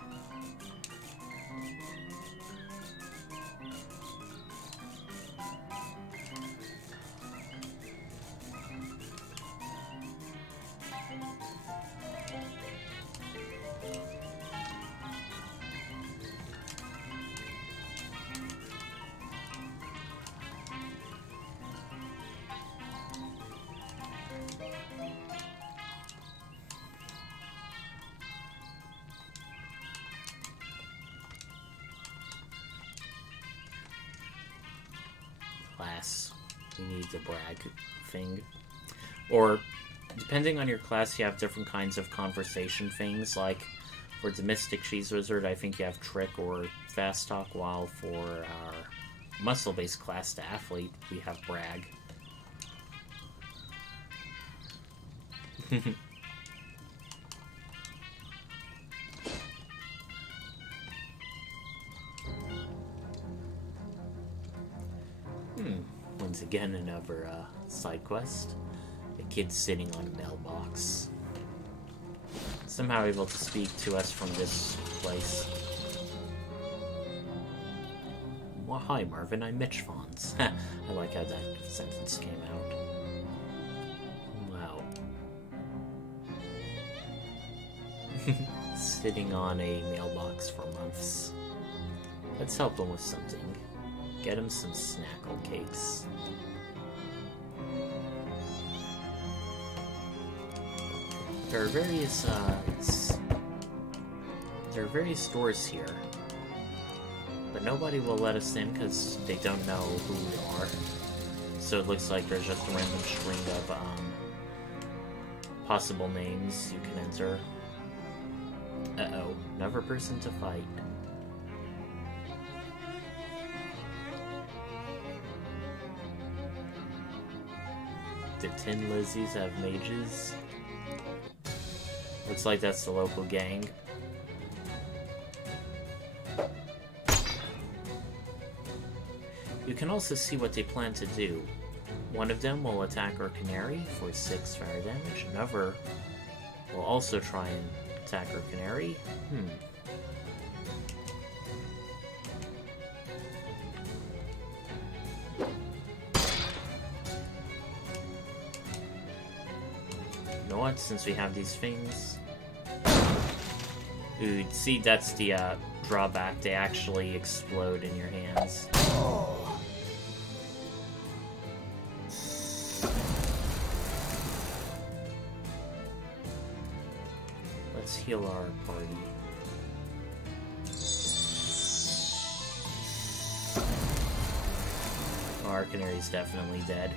Class. You need the brag thing. Or, depending on your class, you have different kinds of conversation things, like for the Mystic Cheese Wizard, I think you have Trick or Fast Talk, while for our muscle-based class, the Athlete, we have Brag. Once again, another side quest. A kid sitting on a mailbox. Somehow able to speak to us from this place. Well, hi Marvin, I'm Mitch Fons. I like how that sentence came out. Wow. Sitting on a mailbox for months. Let's help him with something. Get him some snackle cakes. There are various doors here, but nobody will let us in because they don't know who we are. So it looks like there's just a random string of possible names you can enter. Uh-oh, another person to fight. The Tin Lizzies have mages. Looks like that's the local gang. You can also see what they plan to do. One of them will attack our canary for 6 fire damage. Another will also try and attack our canary. know what? Since we have these things... Ooh, see, that's the drawback. They actually explode in your hands. Let's heal our party. Oh, our canary's definitely dead.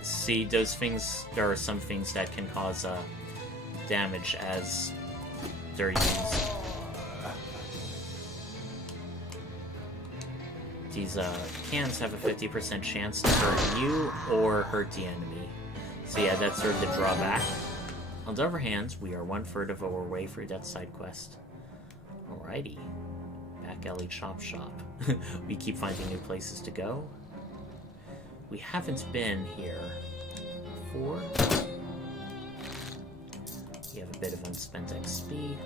See, those things, there are some things that can cause damage as dirty things. These cans have a 50% chance to hurt you or hurt the enemy. So yeah, that's sort of the drawback. On the other hand, we are 1/3 of our way through that side quest. Alrighty. Back alley chop shop. We keep finding new places to go. We haven't been here before. We have a bit of unspent XP.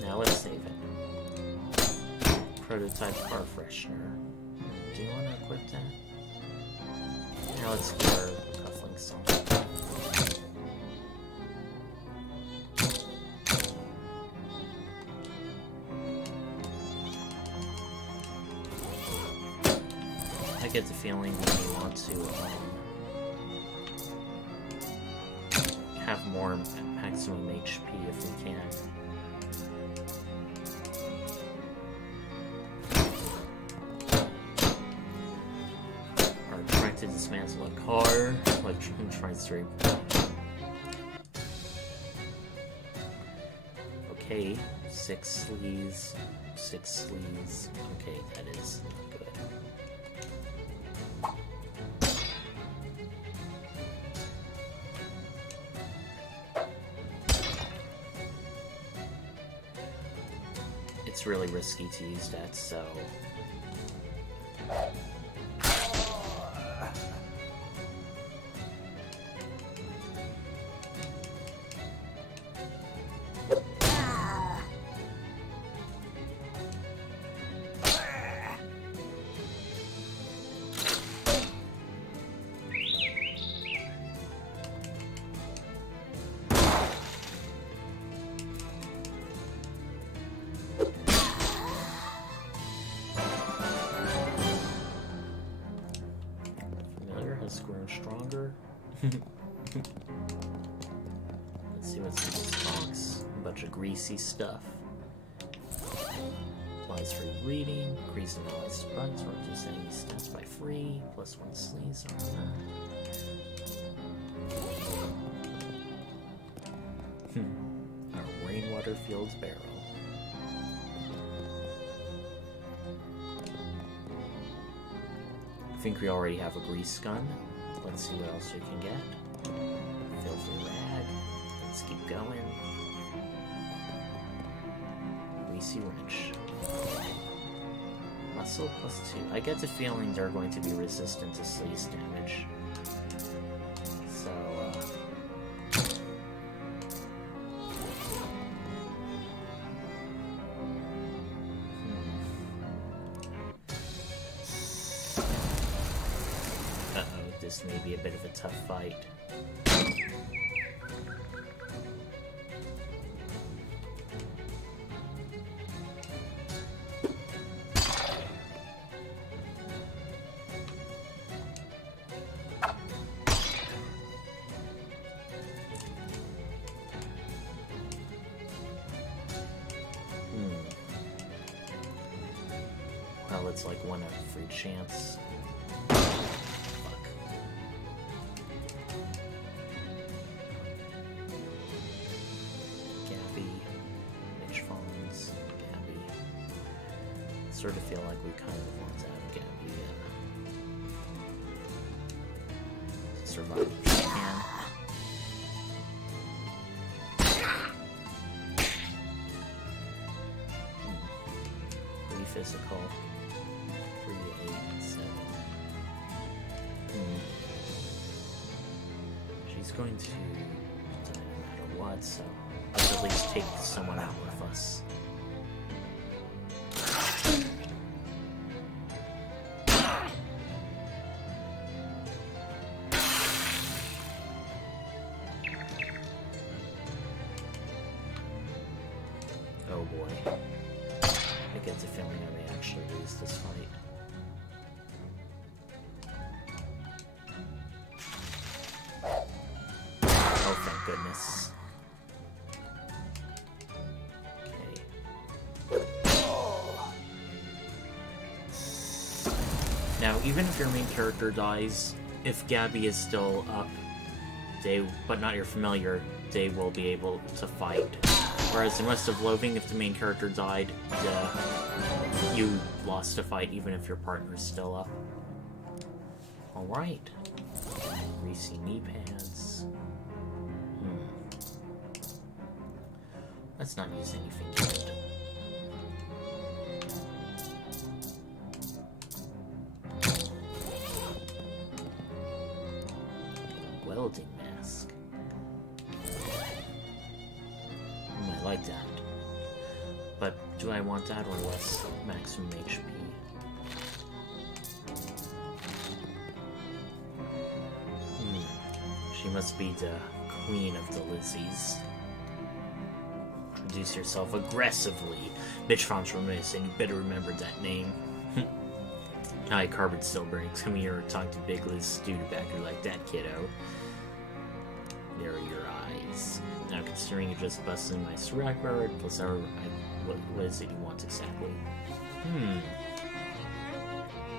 Now let's save it. Prototype car freshener. Do you want to equip that? Now let's get our cufflinks on. I get the feeling we want to have more maximum HP if we can. Or trying to dismantle a car, like trying to... Okay, 6 sleeves, 6 sleeves. Okay, that is good. It's really risky to use that, so... Has grown stronger. Let's see what's in this box. A bunch of greasy stuff. Applies free reading, increase in allies buttons, or reduce enemy stats by free, +1 sleeves armor. A rainwater filled barrel. I think we already have a grease gun. Let's see what else we can get. Filthy rag. Let's keep going. Greasy wrench. Muscle +2. I get the feeling they're going to be resistant to sleaze damage. So, this may be a bit of a tough fight. Well, it's like 1 out of 3 chance. Sort of feel like we kind of want to have Gabby survive if she can. Pretty physical. 3, 8, 7. She's going to die no matter what, so let's at least take someone out with us. get the feeling I may actually lose this fight. Oh, thank goodness. Now, even if your main character dies, if Gabby is still up, but not your familiar, they will be able to fight. Whereas in West of Loathing, if the main character died, you lost a fight even if your partner's still up. Alright. Greasy knee pads. Let's not use anything yet. Welding mask. I like that. But do I want that or less maximum HP? She must be the queen of the Lizzies. Introduce yourself aggressively. Bitch Fonts reminiscent, you better remember that name. Hi, Carbon still burns. Come here and talk to Big Liz Studebaker like that, kiddo. There are your eyes. Now, considering you just busted my Sirac card, plus our... what is it you want exactly?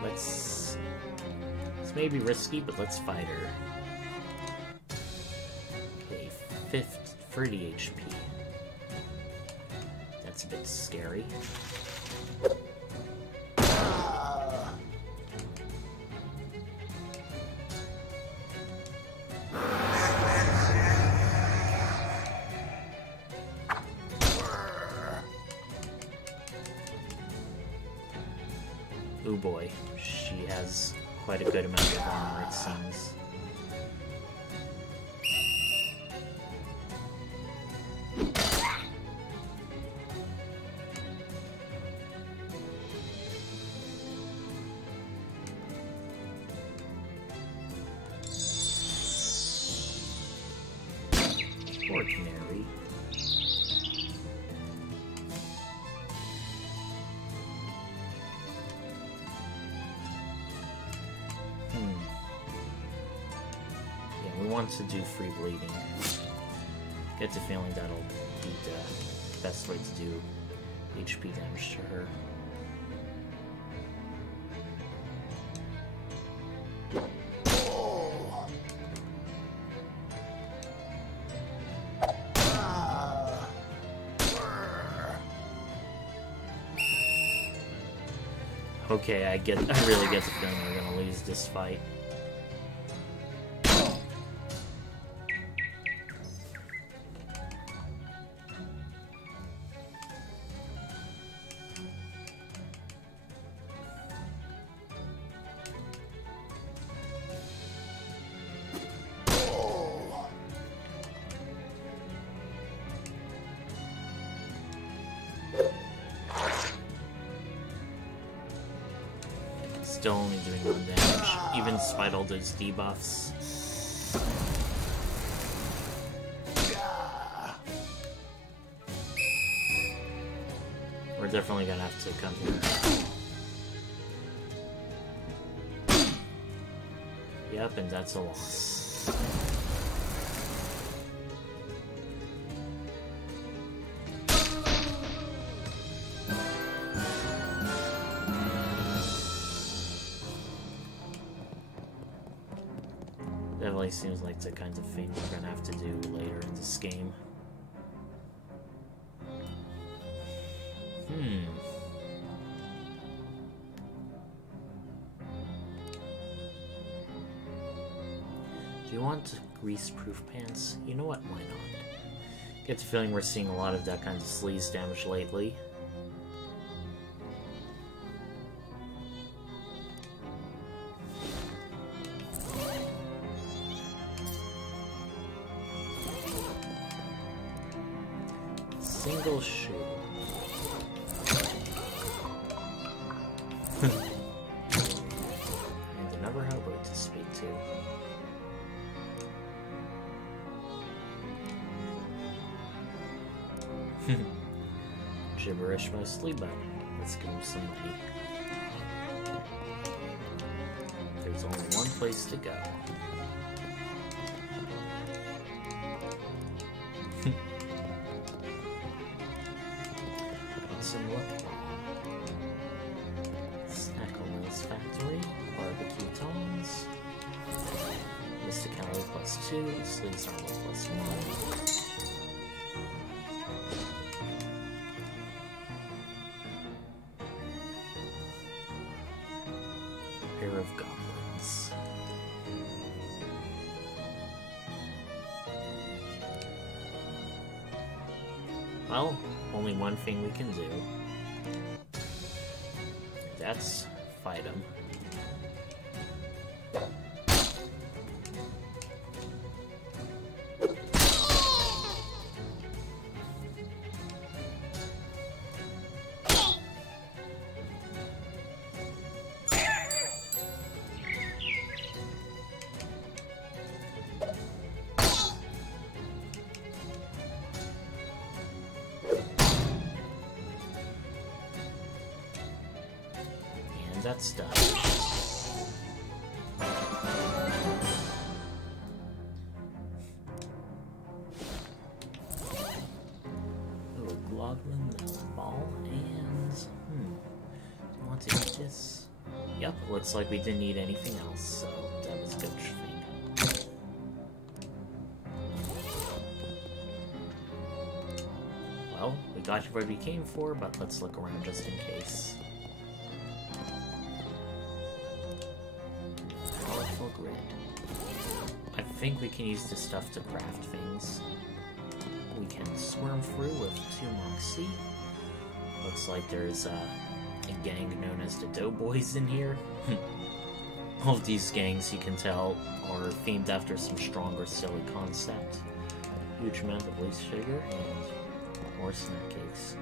Let's... This may be risky, but let's fight her. Okay, 30 HP. That's a bit scary. Oh boy, she has quite a good amount of armor, it seems. Ordinary. Yeah, we want to do free bleeding. Get the feeling that'll be the best way to do HP damage to her. Okay, I really get the feeling we're gonna lose this fight. Still only doing 1 damage, even despite all those debuffs. We're definitely gonna have to come here. Yep, and that's a loss. Definitely seems like the kinds of thing we're gonna have to do later in this game. Do you want grease-proof pants? You know what, why not? Get the feeling we're seeing a lot of that kind of sleaze damage lately. Single shoe. And another hobo to speak to. Gibberish mostly, but Let's give him some money. There's only one place to go. What's in what? Snack on Will's Factory, barbecue tongs, mysticality +2, sleeves armor +1. Pair of goblins. Well, only one thing we can do. That's fight him. That's done. Little Gloglin, little ball, and want to eat this? Yep, looks like we didn't need anything else, so that was a good thing. Well, we got you where we came for, but let's look around just in case. Grid. I think we can use this stuff to craft things. We can squirm through with 2 Moxie. Looks like there's a gang known as the Doughboys in here. All of these gangs, you can tell, are themed after some strong or silly concept. Huge amount of loose sugar and more snack cakes.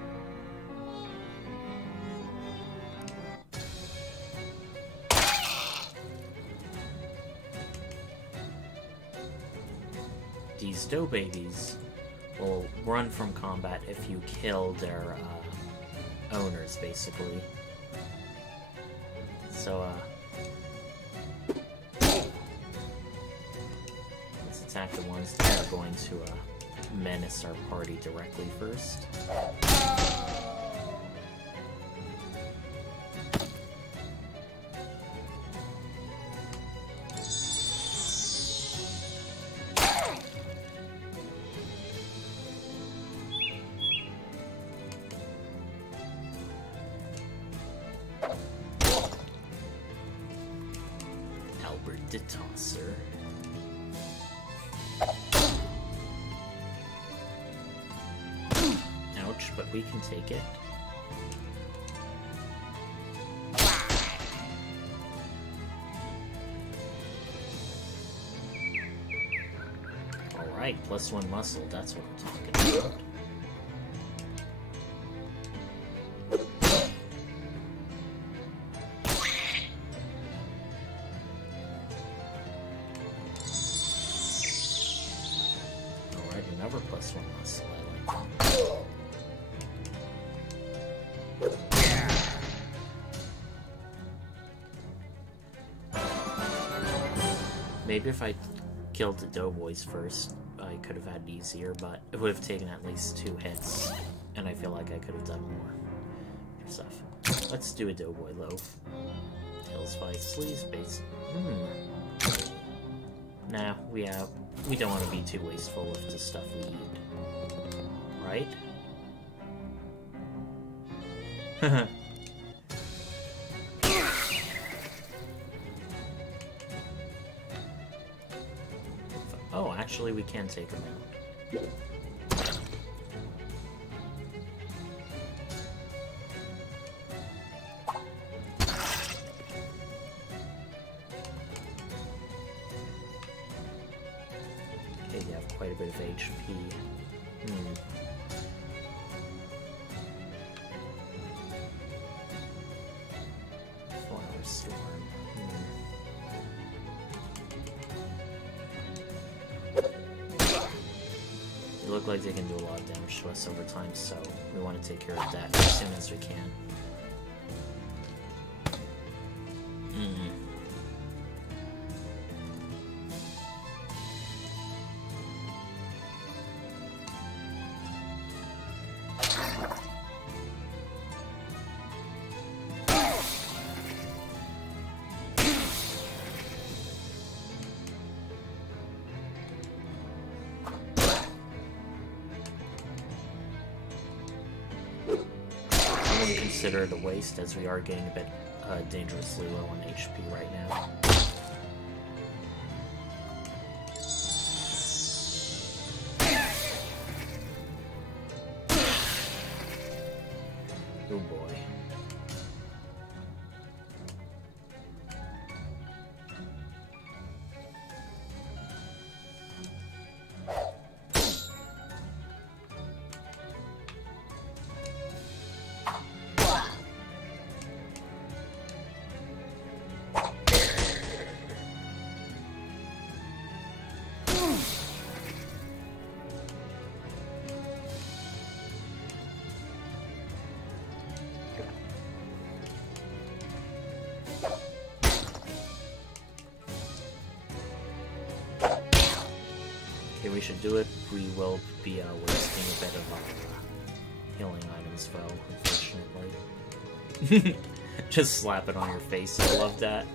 These dough babies will run from combat if you kill their owners, basically. So, let's attack the ones that are going to menace our party directly first. The tosser. Ouch, but we can take it. Alright, +1 muscle, that's what we're talking about. Another +1 muscle, I like that. Maybe if I killed the Doughboys first, I could have had it easier, but it would have taken at least 2 hits, and I feel like I could have done more stuff. Let's do a Doughboy loaf. Tails 5 sleeves, base. Nah, we don't want to be too wasteful with the stuff we eat. Right? Oh, actually we can take them out. Okay, you have quite a bit of HP. Flower Storm. They look like they can do a lot of damage to us over time, so we want to take care of that as soon as we can. consider it a waste, as we are getting a bit dangerously low on HP right now. Oh boy. We should do it. We will be wasting a bit of healing items, though, unfortunately. Just slap it on your face. I love that.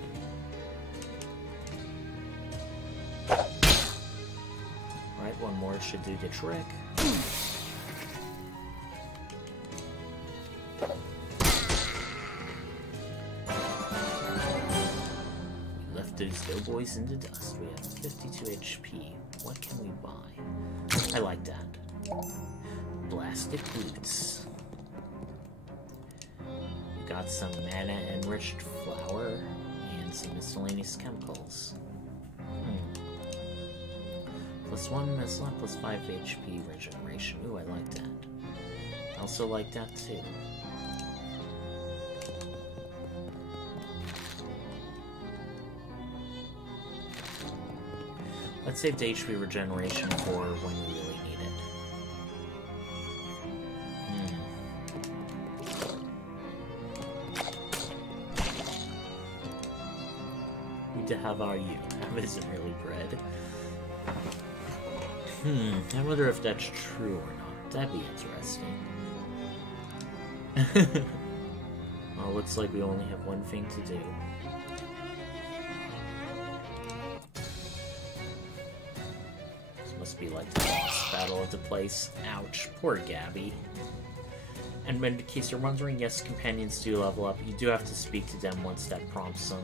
Alright, one more should do the trick. We left those doughboys in the dust. We have 52 HP. What can we buy? I like that. Plastic boots. We got some mana-enriched flour and some miscellaneous chemicals. +1 Mesla, +5 HP regeneration. Ooh, I like that. I also like that too. Let's save the HP regeneration for when we really need it. Who the hell are you? That isn't really bread. I wonder if that's true or not. That'd be interesting. Well, looks like we only have one thing to do. Must be like the boss battle of the place. Ouch, poor Gabby. And in case you're wondering, yes, companions do level up. You do have to speak to them once that prompts them.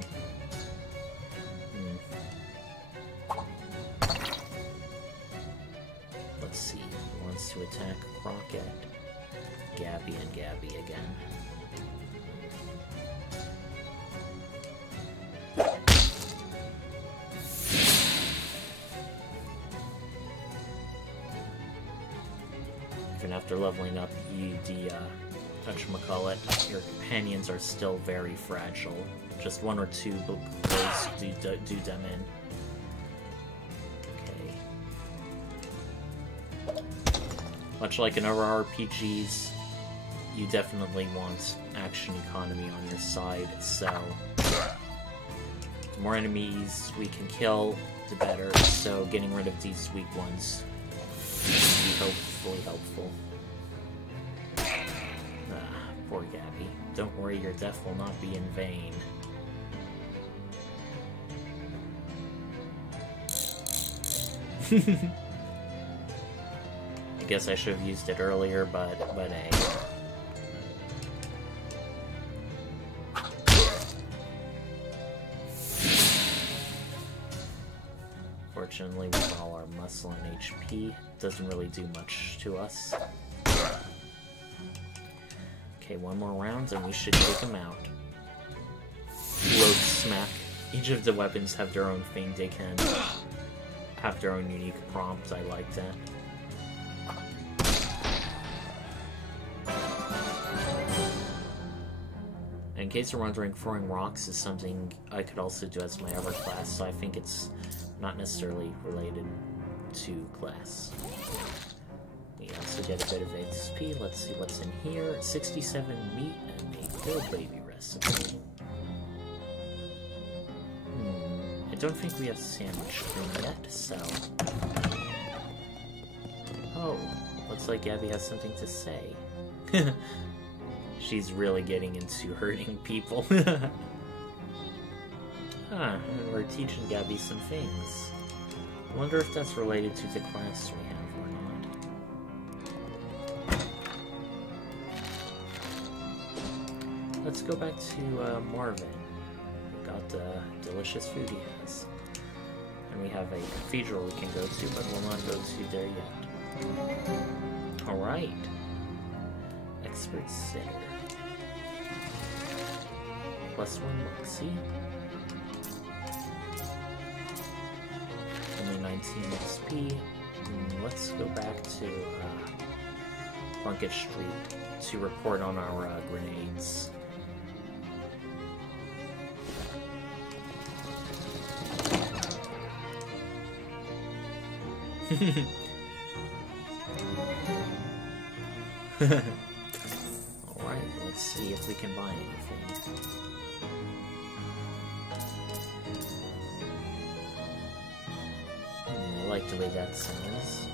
Let's see, he wants to attack Crockett. Gabby and Gabby again. Even after leveling up, your companions are still very fragile. Just one or two blows do them in. Okay. Much like in other RPGs, you definitely want action economy on your side, so the more enemies we can kill, the better, so getting rid of these weak ones will be hopefully helpful. Poor Gabby. Don't worry, your death will not be in vain. I guess I should have used it earlier, but hey. Fortunately, with all our muscle and HP, it doesn't really do much to us. Okay, one more round and we should take him out. Rogue Smack. Each of the weapons have their own thing. They can have their own unique prompts. I like that. In case you're wondering, throwing rocks is something I could also do as my other class, so I think it's not necessarily related to class. We also get a bit of XP. Let's see what's in here. 67 meat and a good baby recipe. I don't think we have sandwich cream yet, so... Oh, looks like Gabby has something to say. She's really getting into hurting people. And we're teaching Gabby some things. I wonder if that's related to the class we have or not. Let's go back to Marvin. We've got delicious food he has. And we have a cathedral we can go to, but we'll not go to there yet. Alright. Expert Sitter. +1 look-see. Only 19 XP. Let's go back to Plunkett Street to report on our grenades. Alright, let's see if we can buy anything. I like the way that sounds.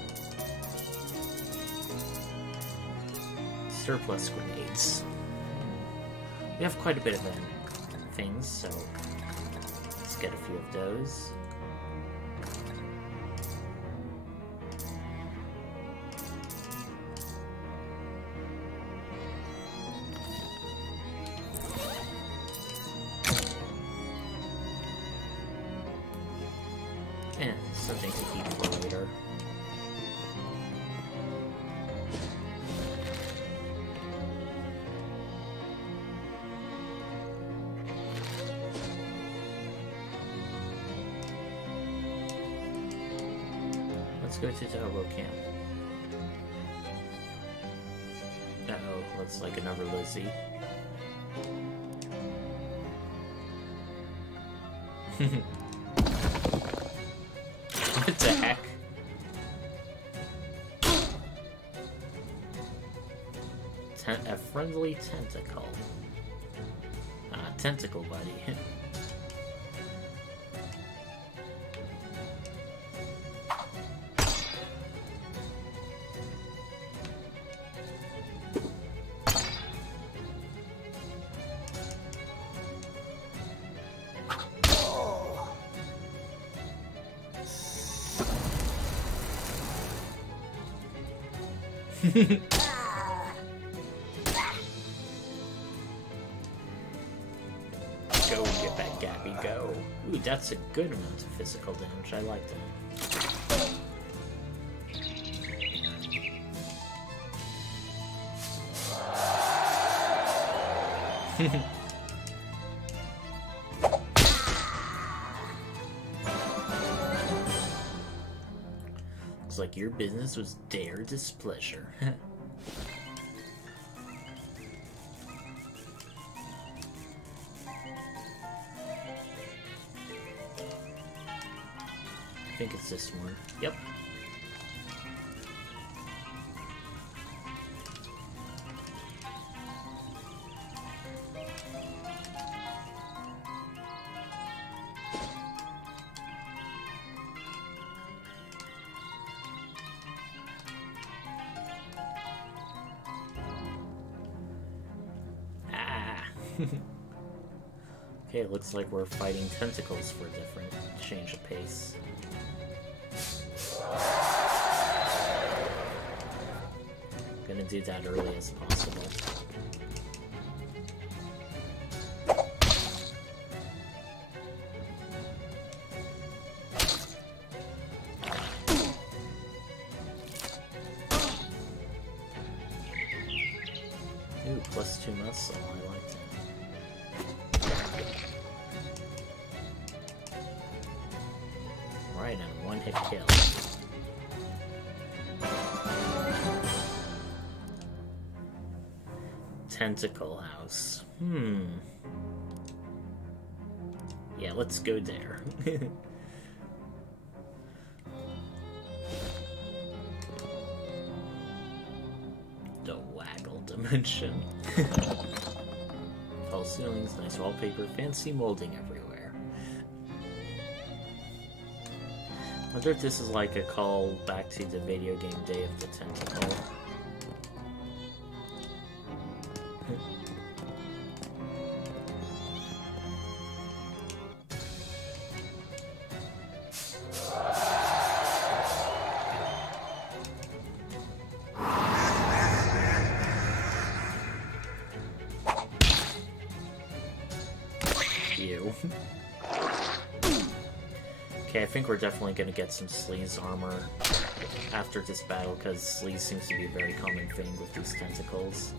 Surplus grenades. We have quite a bit of things, so let's get a few of those. Something to keep for later. Let's go to Tobo Camp. Uh-oh, looks like another Lizzie. What the heck? A friendly tentacle. Tentacle buddy. Go and get that Gabby, go. Ooh, that's a good amount of physical damage. I like that. Looks like your business was their displeasure. I think it's this one. Yep. Okay, it looks like we're fighting tentacles for a different change of pace. Gonna do that early as possible. Ooh, +2 muscle, I like that. Right, and one hit kill. Tentacle House. Yeah, let's go there. The Waggle Dimension. Tall ceilings, nice wallpaper, fancy molding everywhere. I wonder if this is like a call back to the video game Day of the Tentacle. you. Okay, I think we're definitely gonna get some Sleaze armor after this battle, because Sleaze seems to be a very common thing with these tentacles.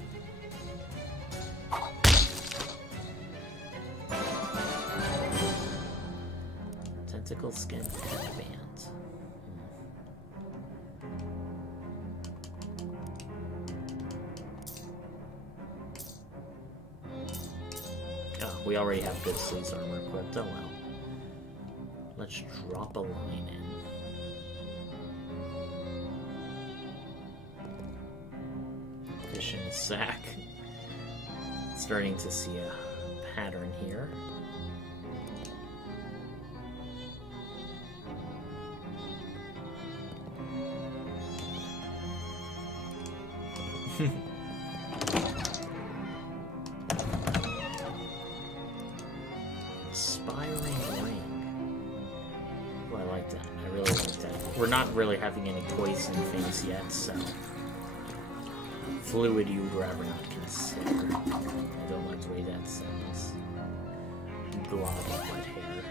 Tentacle skin headband. Oh, we already have good Sleaze armor equipped, oh well. Let's drop a line in. Fish in a sack. Starting to see a pattern here. Inspiring ring. Oh, I like that. I really like that. We're not really having any poison things yet, so fluid you would rather not consider. I don't like the way that sounds. Glob of wet hair.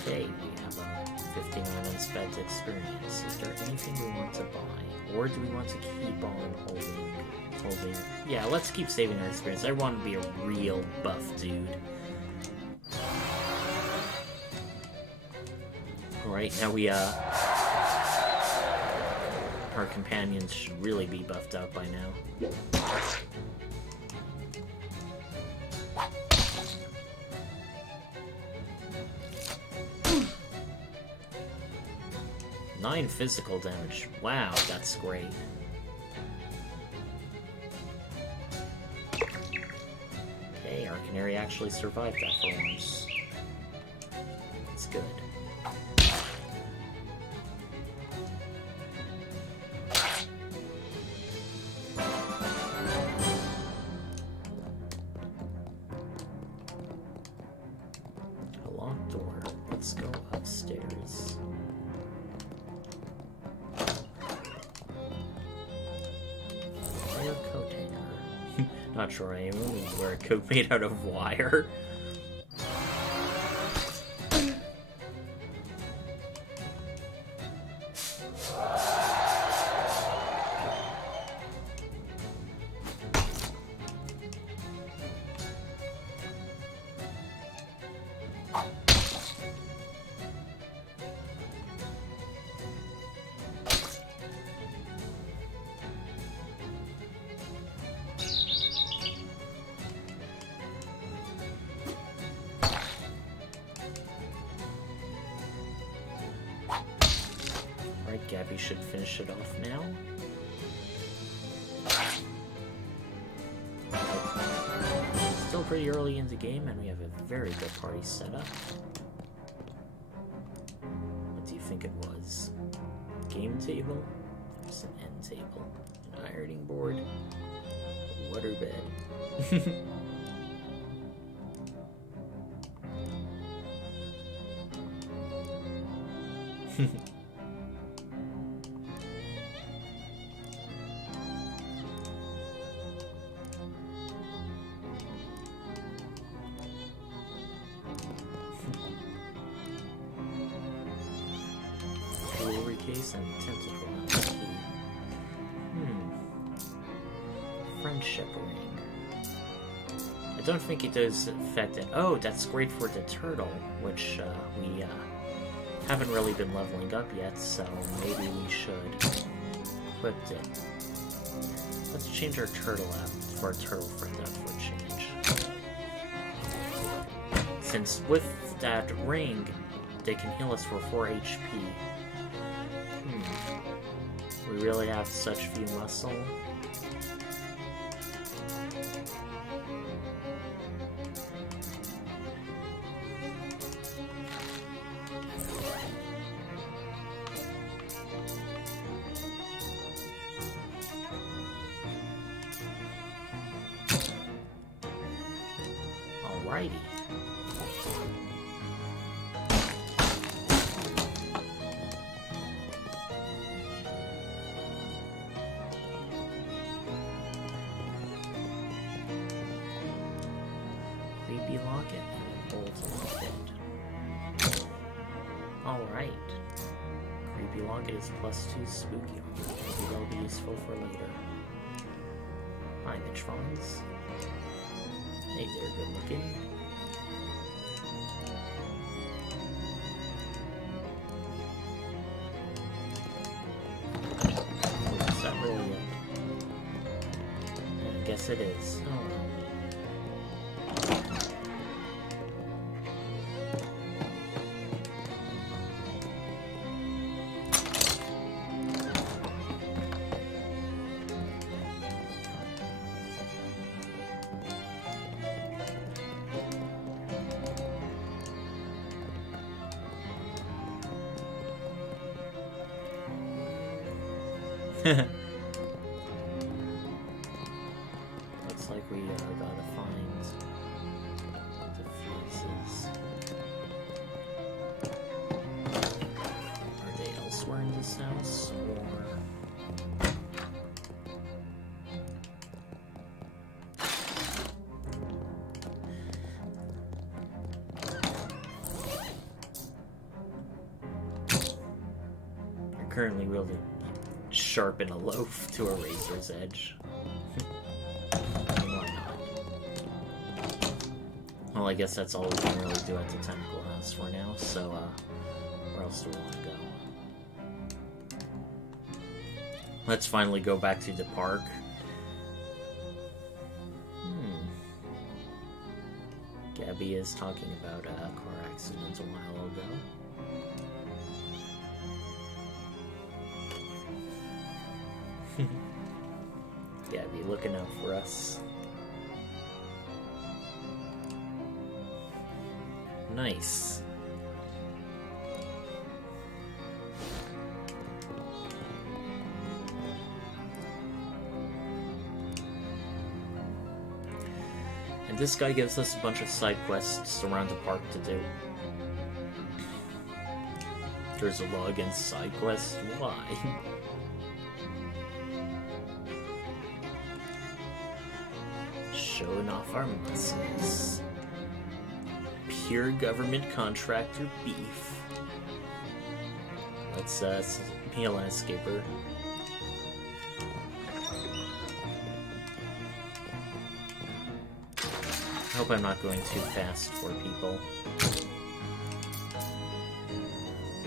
Okay, we have a 59 unspent experience. Is there anything we want to buy? Or do we want to keep on holding? Yeah, let's keep saving our experience. I want to be a real buff dude. Alright, now we, our companions should really be buffed out by now. 9 physical damage. Wow, that's great. Okay, our canary actually survived that for once. That's good. A locked door. Let's go upstairs. Coat hanger. Not sure I am willing to wear a coat made out of wire. Gabby should finish it off now. Still pretty early in the game, and we have a very good party set up. What do you think it was? Game table? It's an end table. An ironing board. A water bed. Jewelry case and tentacle key. Friendship ring. I don't think it does affect it. Oh, that's great for the turtle, which we haven't really been leveling up yet, so maybe we should equip it. Let's change our turtle out for our turtle friend out for a change. Since with that ring, they can heal us for 4 HP. We really have such few muscle. Alrighty. locket and a bolt on the bed. Alright. Creepy locket is +2 spooky armor. Maybe that'll be useful for later. Hi, Mitch Fonz. Hey there, good looking. Is that really it? I guess it is. Oh well. Looks like we gotta find the fuses. Are they elsewhere in this house, or... You're currently wielding sharpen a loaf to a razor's edge. Why not? Well, I guess that's all we can really do at the Tentacle House for now, so, where else do we want to go? Let's finally go back to the park. Gabby is talking about a car accident a while ago. Gabby looking out for us. Nice. And this guy gives us a bunch of side quests around the park to do. There's a law against side quests? Why? Showing off our muscles. Pure government contractor beef. Let's be a landscaper. I hope I'm not going too fast for people.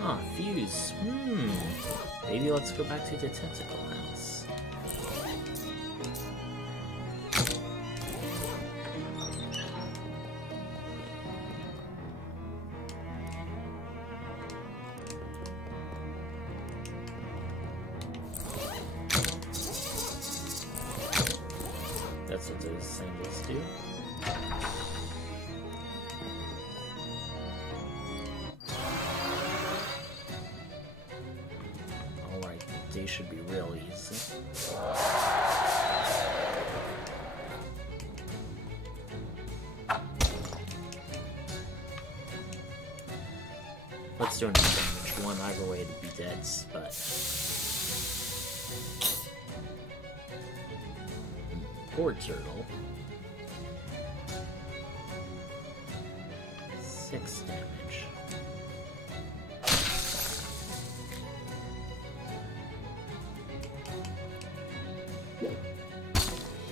Ah, fuse. Maybe let's go back to the Tentacle House. That's what those symbols do. Alright, they should be real easy. Let's do another damage one. Either way to be dead, but... Poor turtle. 6 damage.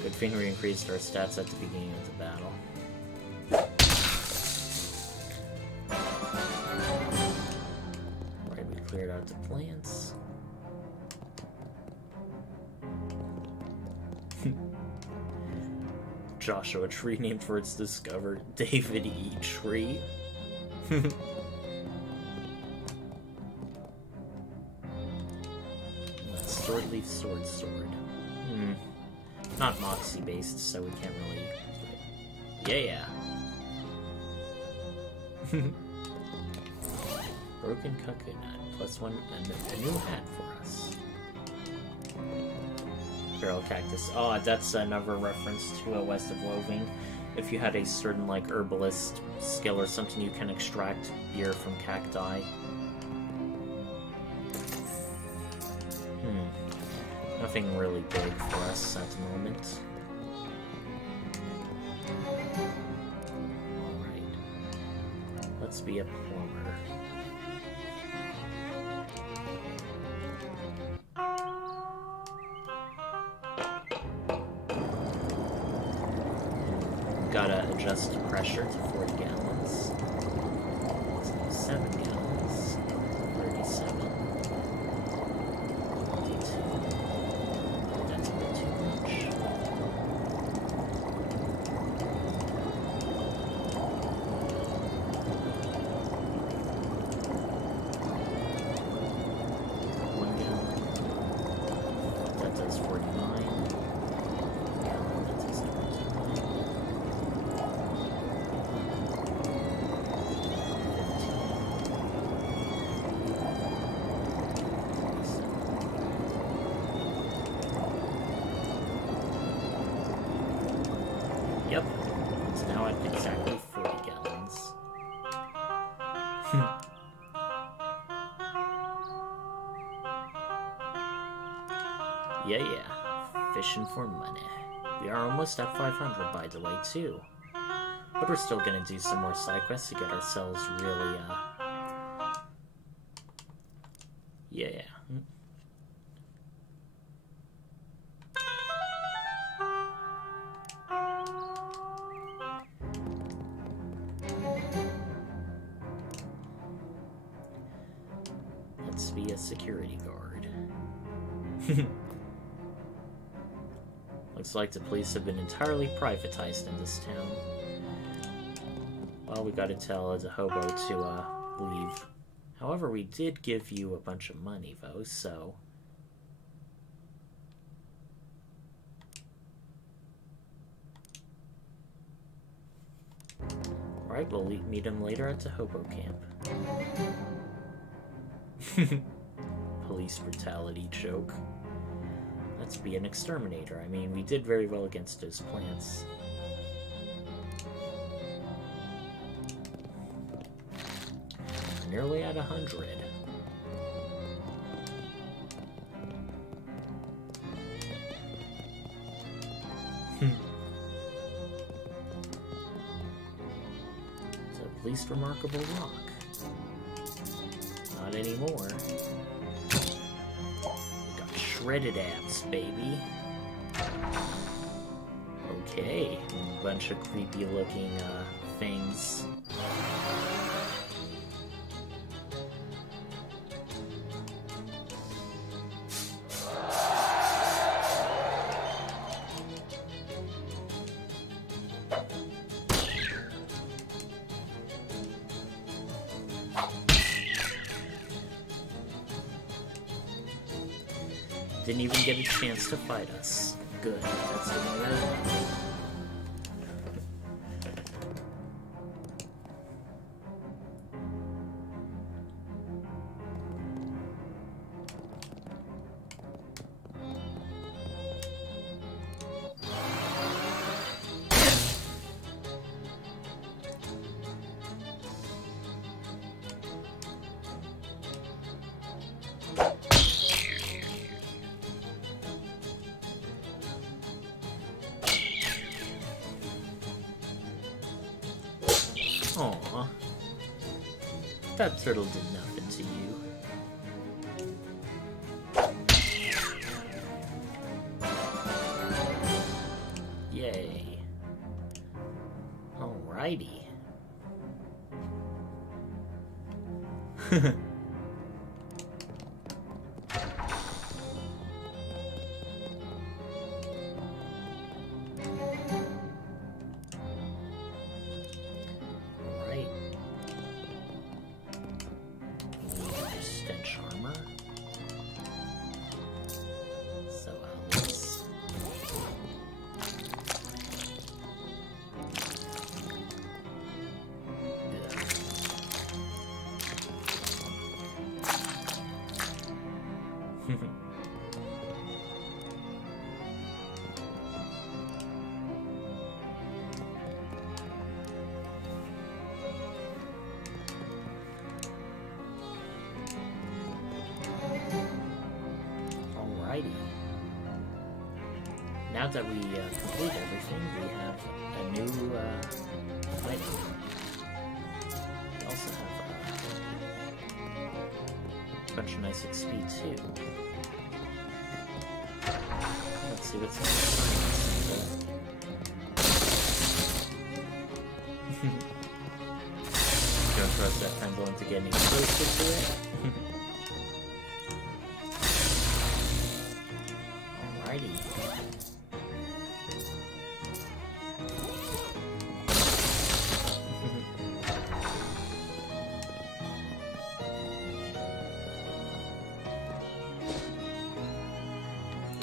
Good thing we increased our stats at the beginning of the battle. Right, we cleared out the plants. Joshua tree named for its discoverer, David E. Tree. Sword leaf sword. Not Moxie based, so we can't really... Yeah! Broken coconut, +1, and a new hat for us. Barrel cactus. Oh, that's another reference to West of Loathing. If you had a certain, like, herbalist skill or something, you can extract beer from cacti. Nothing really big for us at the moment. Alright. Let's be a plumber. Gotta adjust the pressure to 40 gallons. So 7 gallons. 37. 22. That's a bit too much. Yep, it's now at exactly 40 gallons. Yeah, fishing for money. We are almost at 500 by the way, too. But we're still gonna do some more side quests to get ourselves really, yeah. Let's be a security guard. Looks like the police have been entirely privatized in this town. Well, we gotta tell the hobo to, leave. However, we did give you a bunch of money, though, so... Alright, we'll meet him later at the hobo camp. Police brutality joke. Let's be an exterminator. I mean, we did very well against those plants. Nearly at 100. It's the least remarkable rock. Not anymore. Got shredded abs, baby. Okay, a bunch of creepy looking things. Didn't even get a chance to fight us. Good. That's good. Aw. That turtle did nothing to you. Yay. Alrighty. Alrighty. Now that we complete everything, we have a new item. We also a bunch of nice XP too. Let's see what's in the Don't trust that pendulum to get any closer to it. Alrighty.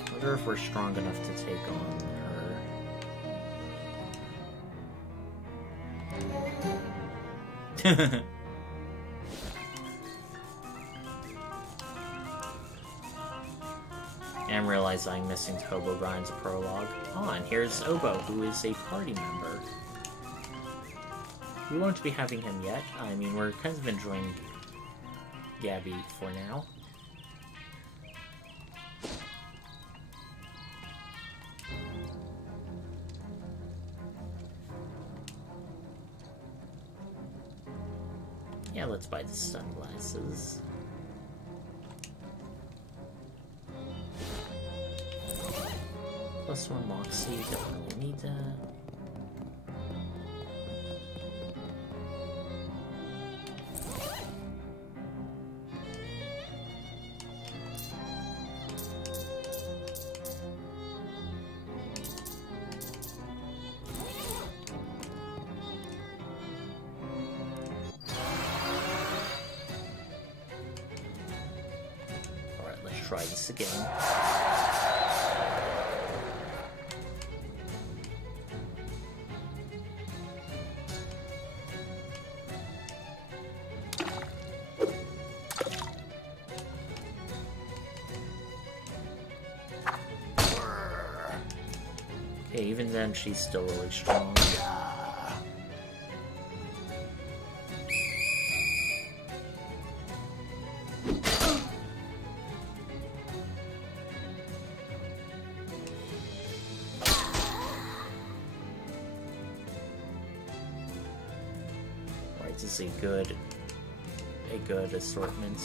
I wonder if we're strong enough to take on her. And realize I'm missing Hobo Grind's prologue. Oh, and here's Obo, who is a party member. We won't be having him yet. I mean, we're kind of enjoying Gabby for now. Yeah, let's buy the sunglasses. +1 Moxie, don't really need that. Alright, let's try this again. Okay, even then, she's still really strong. Right, this is a good assortment.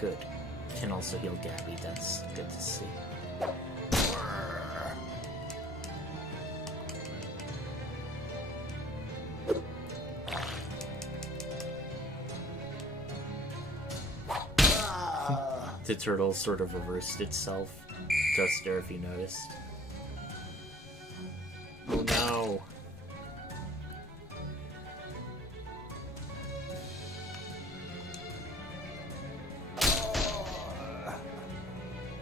Good. Can also heal Gabby, that's good to see. The turtle sort of reversed itself, just there if you noticed. Oh no!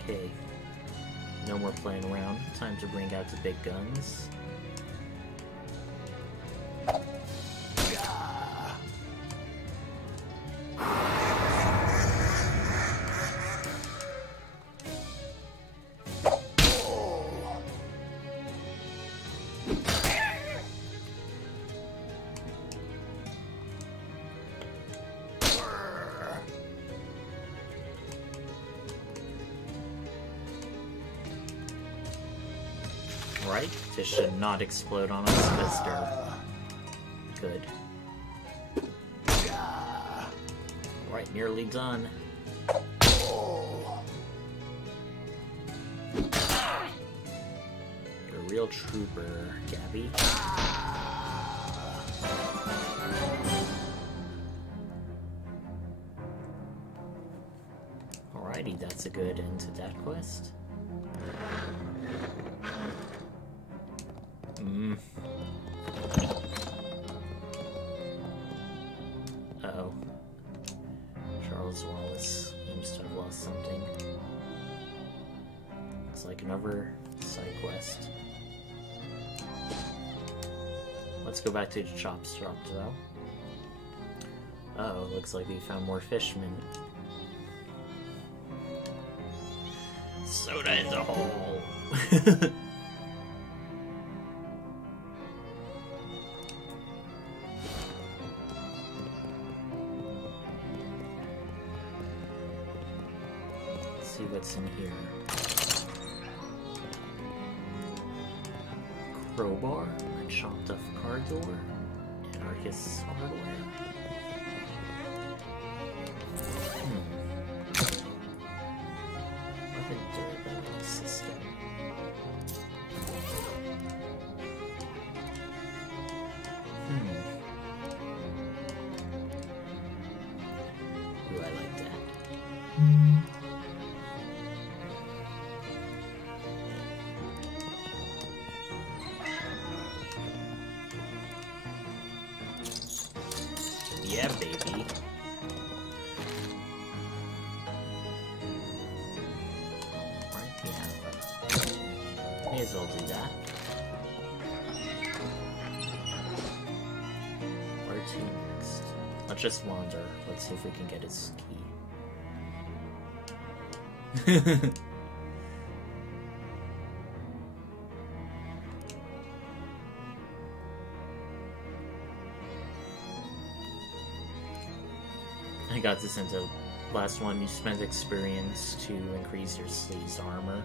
Okay, no more playing around. Time to bring out the big guns. Right, fish should not explode on us because they're good. Right, nearly done. You're a real trooper, Gabby. Alrighty, that's a good end to that quest. Uh-oh. Charles Wallace seems to have lost something. Looks like another side quest. Let's go back to the chop shop, though. Uh-oh, looks like we found more fishmen. Soda in the hole. Let's see what's in here. Crowbar, a chopped off car door, anarchist's hardware. Weapon durability system. Ooh, I like that. Yeah, baby. Right, yeah. May as well do that. Where to next? Let's just wander. Let's see if we can get his key. I got this into last one. You spend experience to increase your sleeve's armor.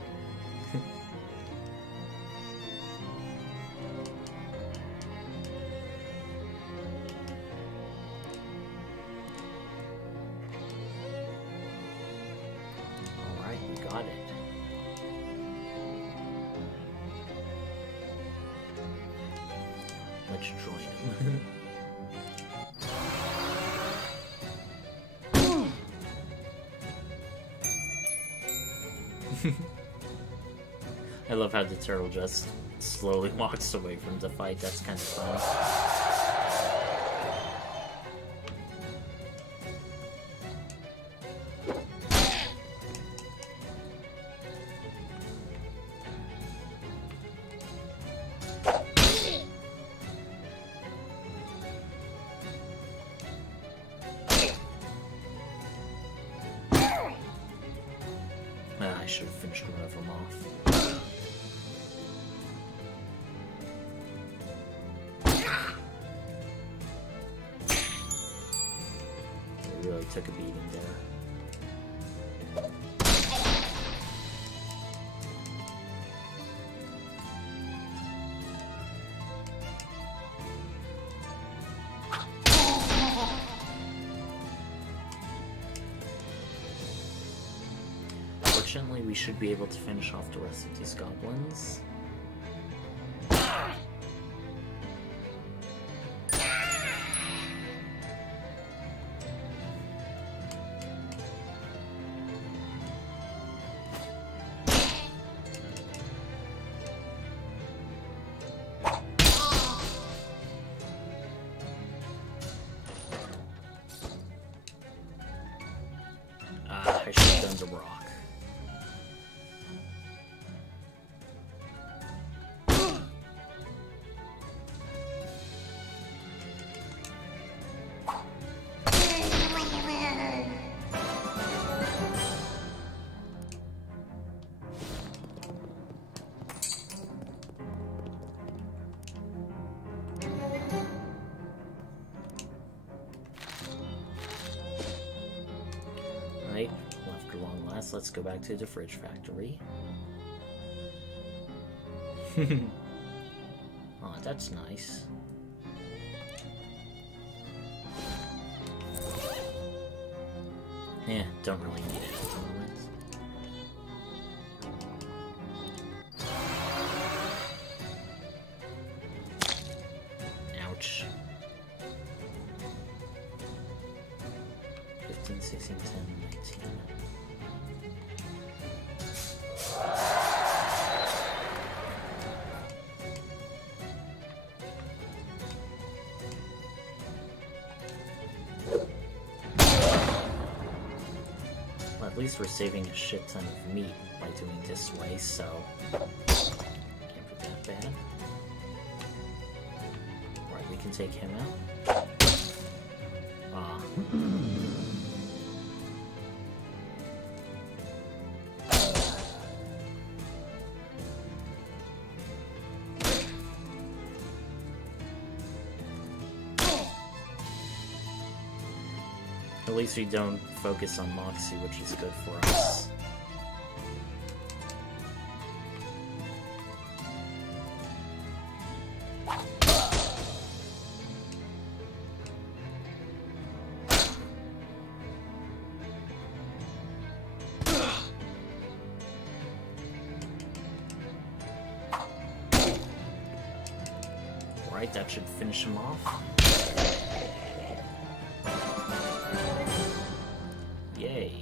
Alright, we got it. Let's join him. I love how the turtle just slowly walks away from the fight. That's kind of fun. I should have finished one of them off. It really took a beating there. Fortunately, we should be able to finish off the rest of these goblins. I should have done the rock. Right, after long last, let's go back to the fridge factory. Oh, that's nice. Yeah, don't really need it at the moment. Ouch. 15, 16, 10, 19. Well, at least we're saving a shit ton of meat by doing this way, so can't be that bad. Right, we can take him out. Ah. At least we don't focus on Moxie, which is good for us. Right, that should finish him off. Yay.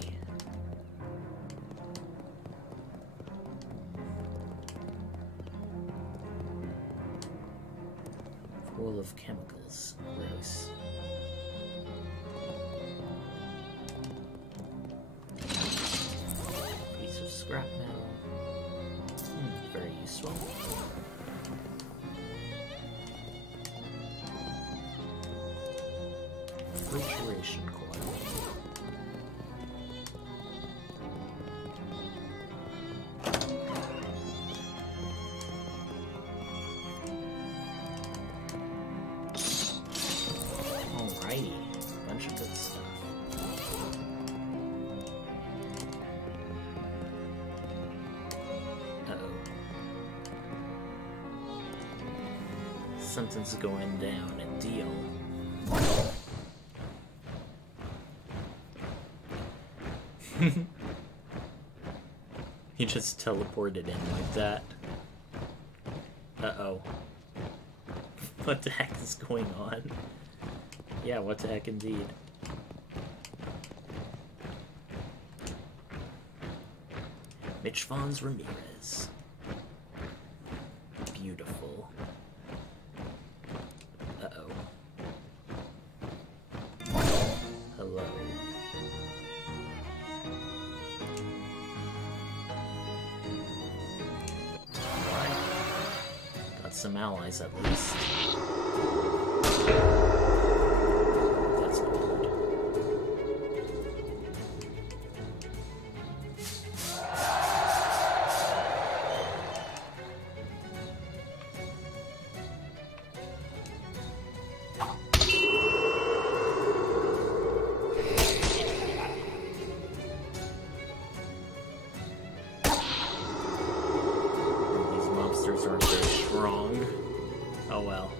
Full of chemicals. Gross. Piece of scrap metal. Very useful. Refrigeration coil. Alrighty, bunch of good stuff. Uh-oh. Something's going down a deal. He just teleported in like that. Uh-oh. What the heck is going on? Yeah, what the heck indeed. Mitch Vons Ramirez. Beautiful. Uh-oh. Hello. Some allies at least. That's good. These monsters aren't very strong. Oh well.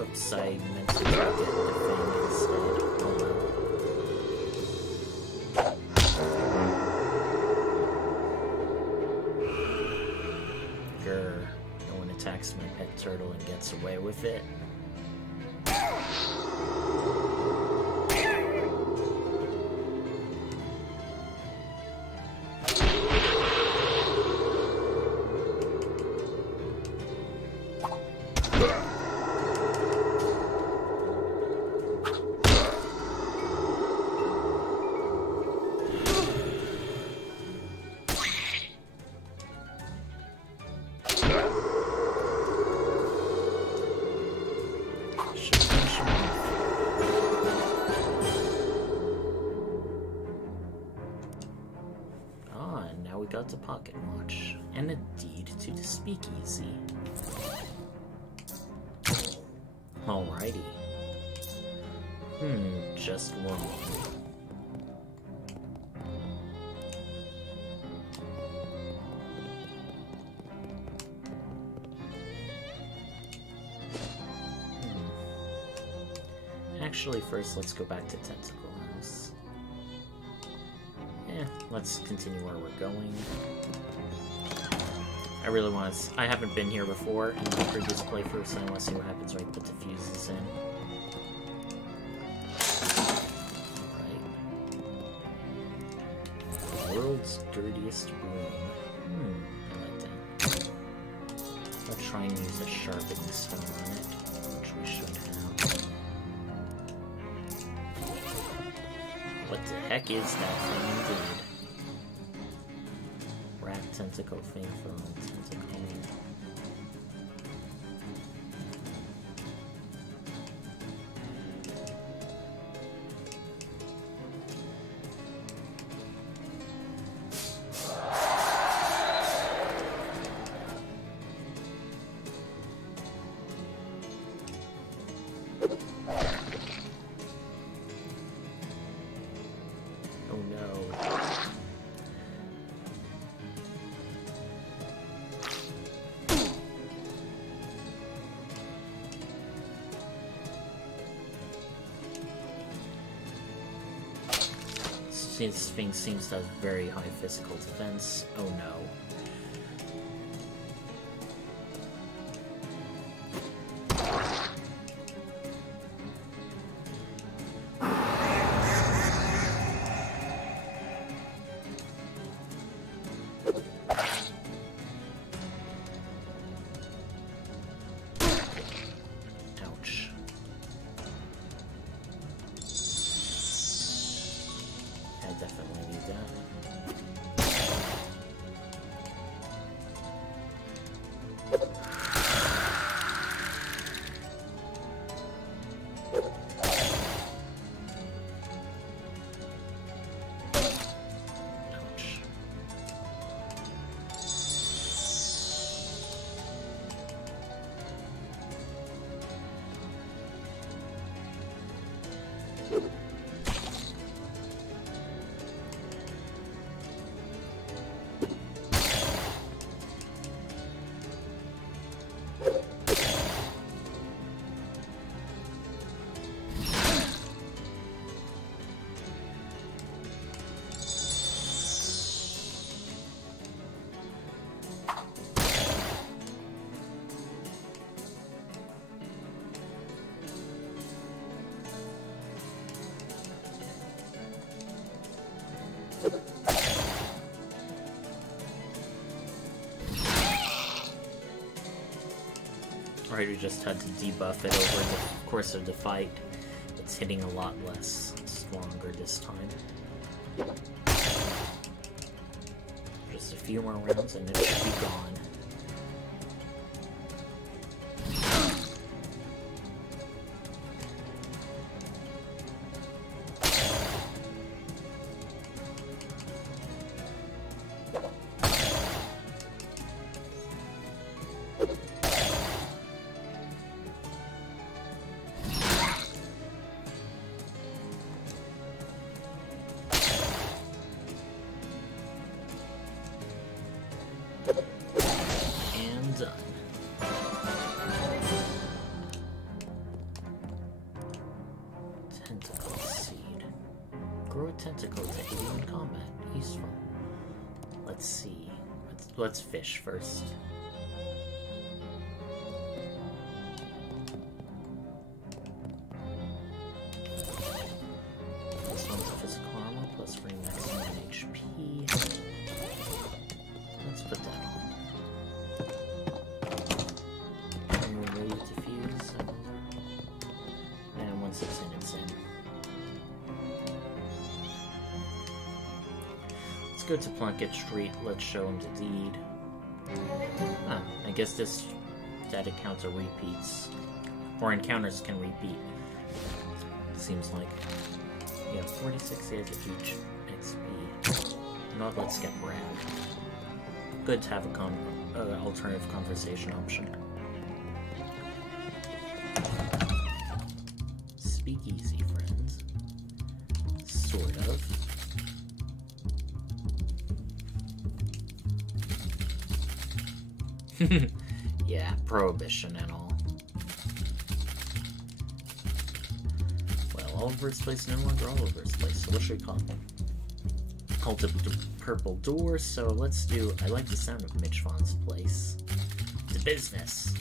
Oops, I meant to get the thing instead. Oh well. Grr. No one attacks my pet turtle and gets away with it. Got the pocket watch and a deed to the speakeasy. Alrighty. Just one. Actually, first let's go back to Tentacle House. Let's continue where we're going. I really want to... I haven't been here before in the previous playthrough, so I want to see what happens when I put the fuses in. Alright. World's dirtiest room. I like that. Let's try and use a sharpening stone on it, which we should have. What the heck is that thing indeed? Rat. Tentacle, Faithful, Tentacle. This thing seems to have very high physical defense. Oh no. We just had to debuff it over the course of the fight. It's hitting a lot less stronger this time. Just a few more rounds and it should be gone. Let's fish first. This one's physical armor plus free maximum HP. Let's put that on. And we're ready to fuse. And once it's in, it's in. Go to Plunkett Street, let's show him the deed. Ah, I guess that encounter repeats. Or encounters can repeat. Seems like. Yeah, 46 days of each XP. Not let's get Brad. Good to have a alternative conversation option. Speak easy, friends. Sort of. Yeah, prohibition and all. Well, all over its place, no longer all over its place, so what should we call them? Cult of the Purple Door, so let's do, I like the sound of Mitch Vaughn's place. To business!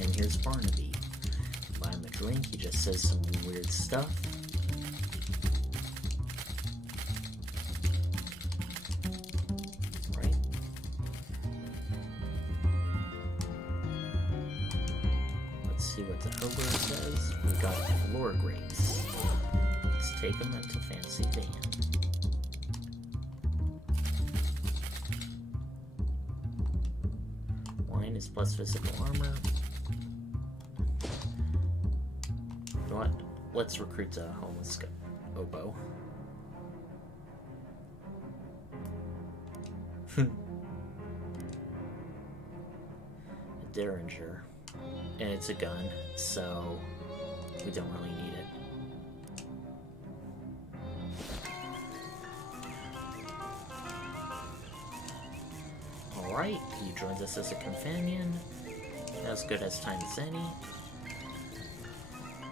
And here's Barnaby. Drink. He just says some weird stuff. Right? Let's see what the hobo says. We got floor grapes. Let's take them into fancy van. Wine is plus physical armor. You know what? Let's recruit a homeless hobo. A Derringer. And it's a gun, so we don't really need it. Alright, he joins us as a companion. As good as time as any.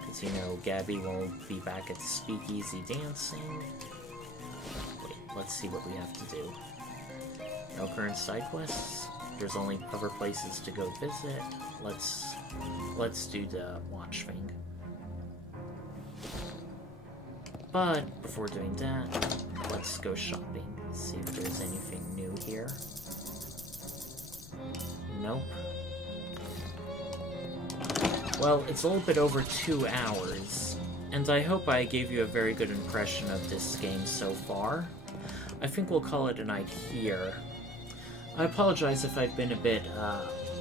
Because, you know, Gabby will be back at the speakeasy dancing. Wait, let's see what we have to do. No current side quests. There's only other places to go visit. Let's do the watch thing. But before doing that, let's go shopping. See if there's anything new here. Nope. Well, it's a little bit over 2 hours, and I hope I gave you a very good impression of this game so far. I think we'll call it a night here. I apologize if I've been a bit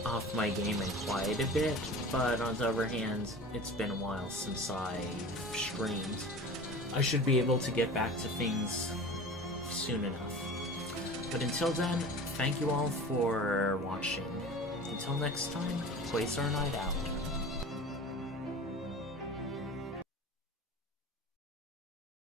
off my game and quiet a bit, but on the other hand, it's been a while since I've streamed. I should be able to get back to things soon enough. But until then, thank you all for watching. Until next time, Quasar Night out.